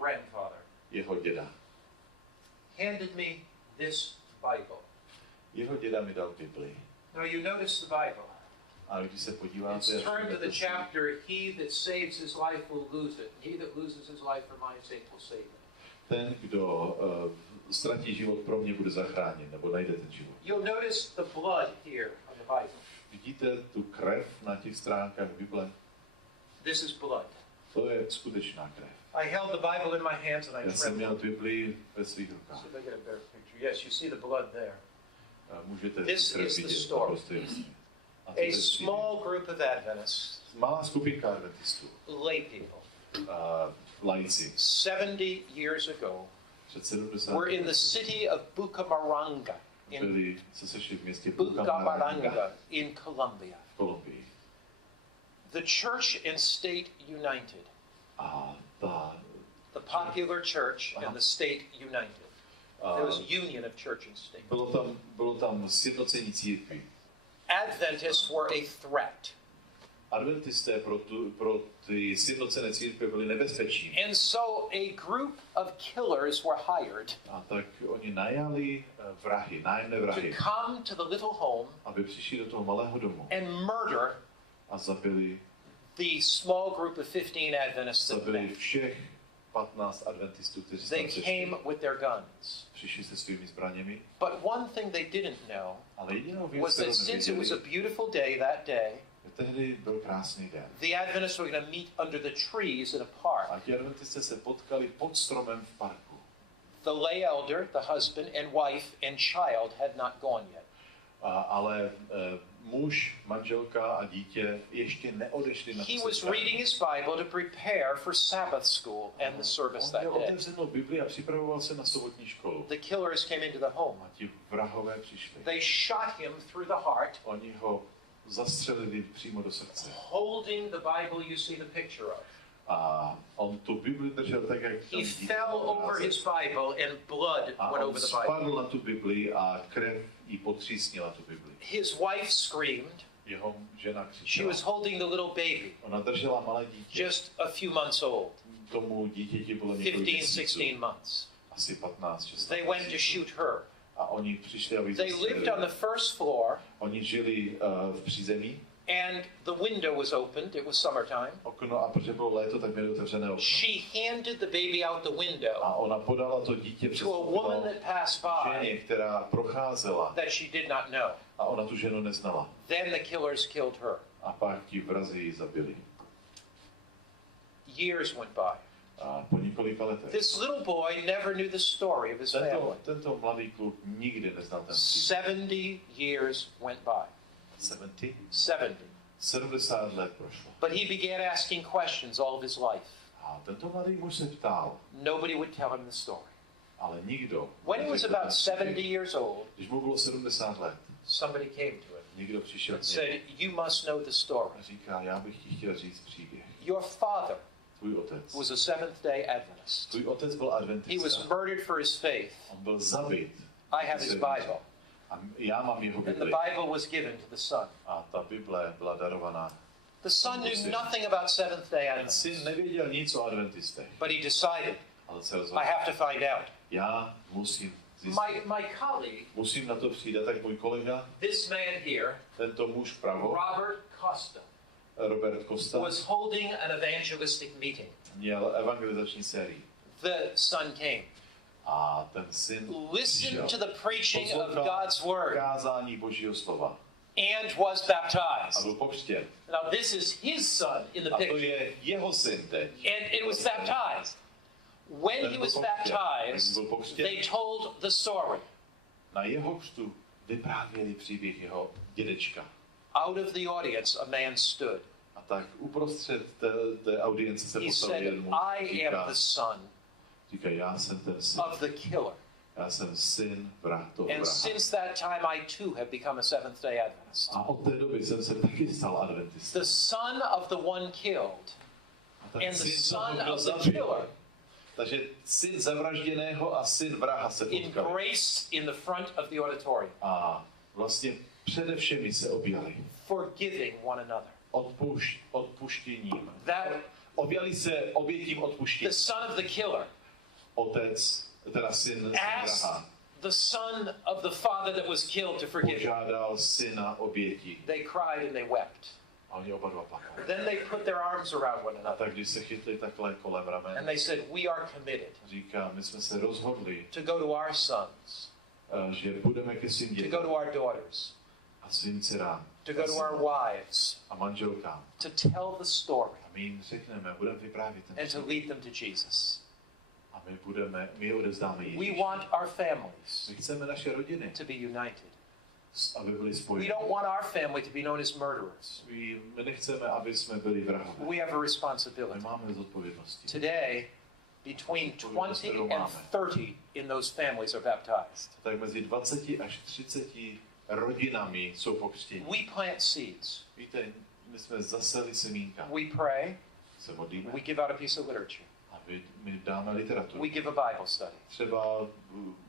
grandfather jeho děda handed me this Bible. Jeho děda mi dal Bibli. Now you notice the Bible. A když se podíváte, it's turned to the chapter, he that saves his life will lose it. He that loses his life for my sake will save it. Ten, kdo ztratí život pro mě, bude zachráněn, nebo najde ten život. You'll notice the blood here on the Bible. Vidíte tu krev na těch stránkách Bible? This is blood. To je skutečná krev. I held the Bible in my hands and I Já jsem měl Bibli ve svých rukách. So they get a better picture. Yes, you see the blood there. Můžete this is the story. A small group of Adventists. Malá skupinka adventistů. Lay people. Laici. 70 years ago. We're in the city of Bucaramanga. Byli se sešli v městě Bucaramanga in Colombia. V Kolumbii. The church and state united. The popular church and the state united. There was union of church and state. Bylo tam sjednocení církví. Adventists were a threat. adventisté pro ty sjednocené církve byli nebezpečí. And so a group of killers were hired A tak oni najali vrahy, nájemné vrahy, to come to the little home aby přišli do toho malého domu and murder a zabili the small group of 15 Adventists that zabili met. všech 15 adventistů, kteří They tam přišli. came with their guns. Přišli se svými zbraněmi. But one thing they didn't know Ale jedinou věc, was kterou that since it was a nevěděli, beautiful day that day, tehdy byl krásný den. the Adventists were going to meet under the trees in a park. A ti adventisté se potkali pod stromem v parku. The lay elder, the husband and wife and child had not gone yet. Ale muž, manželka a dítě ještě neodešli na He was setkání. reading his Bible to prepare for Sabbath school and the service On that měl day. otevřenou Bibli a připravoval se na sobotní školu. The killers came into the home. A ti vrahové přišli. They shot him through the heart, Oni ho zastřelili přímo do srdce. holding the Bible you see the picture of. A on tu Bibli držel tak, jak tam He vidíte fell na over obrázek. his Bible and blood A went on over the Bible. spadl na tu Bibli a krev jí potřísnila tu Bibli. His wife screamed. Jeho žena She křičela. was holding the little baby, Ona držela malé dítě. just a few months old, Tomu dítěti bylo několik 15, měsíců. 16 months. Asi 15, 16 They went to měsíců. shoot her. A oni přišli, aby They lived on the first floor, Oni žili v přízemí. and the window was opened. It was summertime. Okno, a protože bylo léto, tak měli otevřené okno. She handed the baby out the window A ona podala to dítě přes to a woman okno that passed ženě, by která procházela. that she did not know. A ona tu ženu neznala. Then the killers killed her. A pak ti vrazi ji zabili. Years went by. A po několika letech. This little boy never knew the story of his family. Tento mladý kluk nikdy neznal ten příběh. 70 years went by. 70? 70. 70 let prošlo. But he began asking questions all of his life. A tento mladý muž se ptal, Nobody would tell him the story. ale nikdo. When he was neřekl about ten 70 příběh. years old, Když mu bylo 70 let, somebody came to him někdo přišel and k němu said, "You must know the story. a říká, já bych ti chtěl říct příběh. Your father Tvůj otec. was a Seventh-day Adventist. Tvůj otec byl He was adventista. murdered for his faith. On byl zabit. I have his Bible. A já mám jeho And the Bibli. Bible was given to the son. A ta Bible byla darovaná. The son knew nothing about Seventh-day Ten syn Adventists, nevěděl nic o adventistech, but he decided, ale se rozhodl. I have to find out. Já musím zjistit. My colleague, Musím na to přijít. Tak můj kolega, this man here, tento muž vpravo, Robert Costa, Robert Costa, was holding an evangelistic meeting. měl evangelizační sérii. The son came. A ten syn Listened to the preaching of poslouchal God's word kázání Božího slova and was a baptized. byl pokřtěn. Now this is his son in the A to picture. je jeho syn teď. And it was baptized. When he was baptized, they told the story. Na jeho křtu vyprávěli příběh jeho dědečka. Out of the audience, a man stood. A tak uprostřed té audience se He postavil said, jeden muž. I am the son Říká, já jsem ten syn. of the killer. Já jsem syn toho And vraha. since that time, I too have become a Seventh-day Adventist. A od té doby jsem se taky stal adventistou. The son of the one killed A ten and the syn son toho, kdo of the zabil. killer Takže syn zavražděného a syn vraha se potkali. embraced in the front of the auditorium, A vlastně především se objali. forgiving one another. Odpuštěním. That Objali se obětím the odpuštění. son of the killer Otec, teda syn asked vraha, the son of the father that was killed to forgive him. požádal syna oběti. They cried and they wept. A oni oba dva plakali. Then they put their arms around one A another tak když se chytli takhle kolem and ramen, they said, we are committed říká, my jsme se rozhodli, to go to our sons, že budeme ke svým to dětem go to our daughters, a svým dcerám to go to our wives, a manželkám. to tell the story A my jim řekneme, budeme vyprávět ten and to příběh. lead them to Jesus. A my odevzdáme We Ježíši. want our families My chceme naše rodiny, to be united. aby byly We spojeny. don't want our family to be known as murderers. My nechceme, aby jsme byli vrahové. We have a My responsibility. máme zodpovědnosti. Today, between 20 and 30 in those families are baptized. Tak mezi 20 až 30 rodinami jsou pokřtěni. We plant seeds. Víte, my jsme zaseli semínka. We pray. Se modlíme We give out a piece of literature. a my dáme literaturu. We give a Bible study. Třeba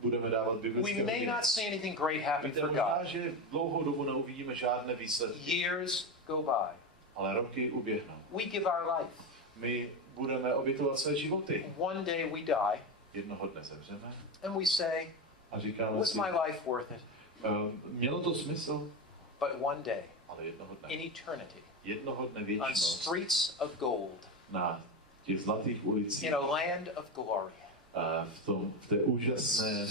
budeme dávat We biblické may hodiny. not see anything great happen Víte, for možná, God. že dlouhou dobu neuvidíme žádné výsledky. Years go by. Ale roky uběhnou. We give our life. My budeme obětovat své životy. One day we die. Jednoho dne zemřeme. And we say, a říkáme was si, my life worth it? Mělo to smysl? But one day, ale jednoho dne, in eternity, jednoho dne on věčnost, streets of gold, na těch zlatých ulicích, in a land of glory, v tom úžasném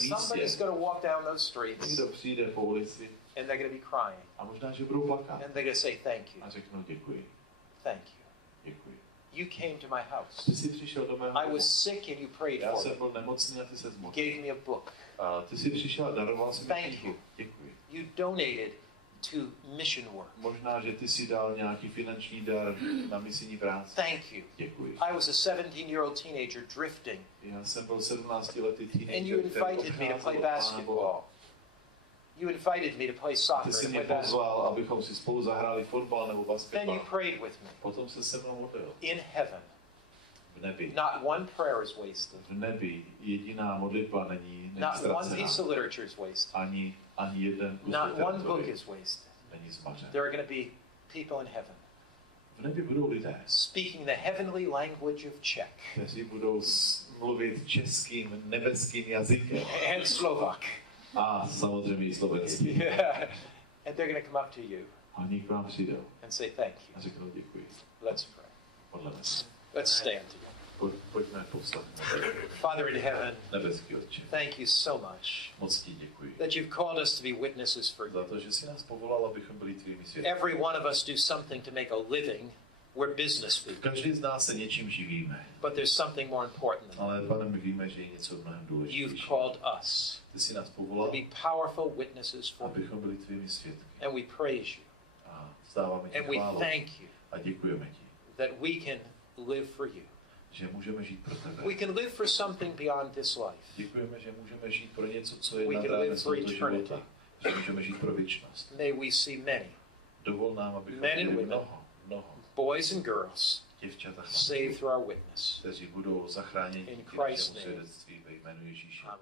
místě, somebody's going to walk down those streets, někdo přijde po ulici and they're going to be crying, a možná, že budou plakat and they're going to say thank you, a řeknou děkuji. thank you. Děkuji. You came to my house. Ty jsi přišel do mého I domu. was sick and you prayed Já for jsem me. byl nemocný a ty se You zmodlil. gave me a book. A ty jsi přišel a daroval si mi Thank knihu. you. Děkuji. You donated to mission work. Možná, že ty si dal nějaký finanční dar na misijní práci. Thank you. Děkuji. I was a 17-year-old teenager drifting, Já jsem byl 17letý teenager, and you invited me to play basketball. You invited me to play Ty soccer jsi and mě play pozval, basketball. abychom si spolu zahráli fotbal nebo Then basketbal. you prayed with me. Potom se se mnou modlil. In heaven, V nebi. not one prayer is wasted. V nebi jediná modlitba není Not one ztracená. piece of literature is wasted. Ani jeden kus Not one book literatury is wasted. není zmařen. There are going to be people in heaven V nebi budou lidé, speaking the heavenly language of Czech kteří budou mluvit českým nebeským jazykem. and Slovak. A samozřejmě i slovenským. Yeah. And they're going to come up to you A oni k vám přijdou and say thank a you. řeknou děkuji. Let's pray. Modleme se. Let's stand together. Pojďme povstat. Father in heaven, Nebeský Otče, thank you so much moc ti děkuji that you've called us to be witnesses for za you. to, že jsi nás povolal, abychom byli tvými svědky. Every one of us do something to make a living. We're business people. Každý z nás se něčím živíme, But there's something more important than ale Pane, my víme, že je něco mnohem that. důležitější. You've called us Ty jsi nás to povolal, be powerful witnesses for you. abychom byli tvými svědky. And we praise you. A vzdáváme ti And we chválu thank you a děkujeme ti, that we can live for you. že můžeme žít pro tebe. We can live for something beyond this life. Děkujeme, že můžeme žít pro něco, co je We nad can live rámec for tohoto eternity. života. Že můžeme žít pro věčnost. May we see many Dovol nám, abychom Men and měli women. mnoho boys and girls děvčat a saved through our witness. kteří budou zachráněni In díky Christ's našemu name. svědectví ve jménu Ježíše. Amen.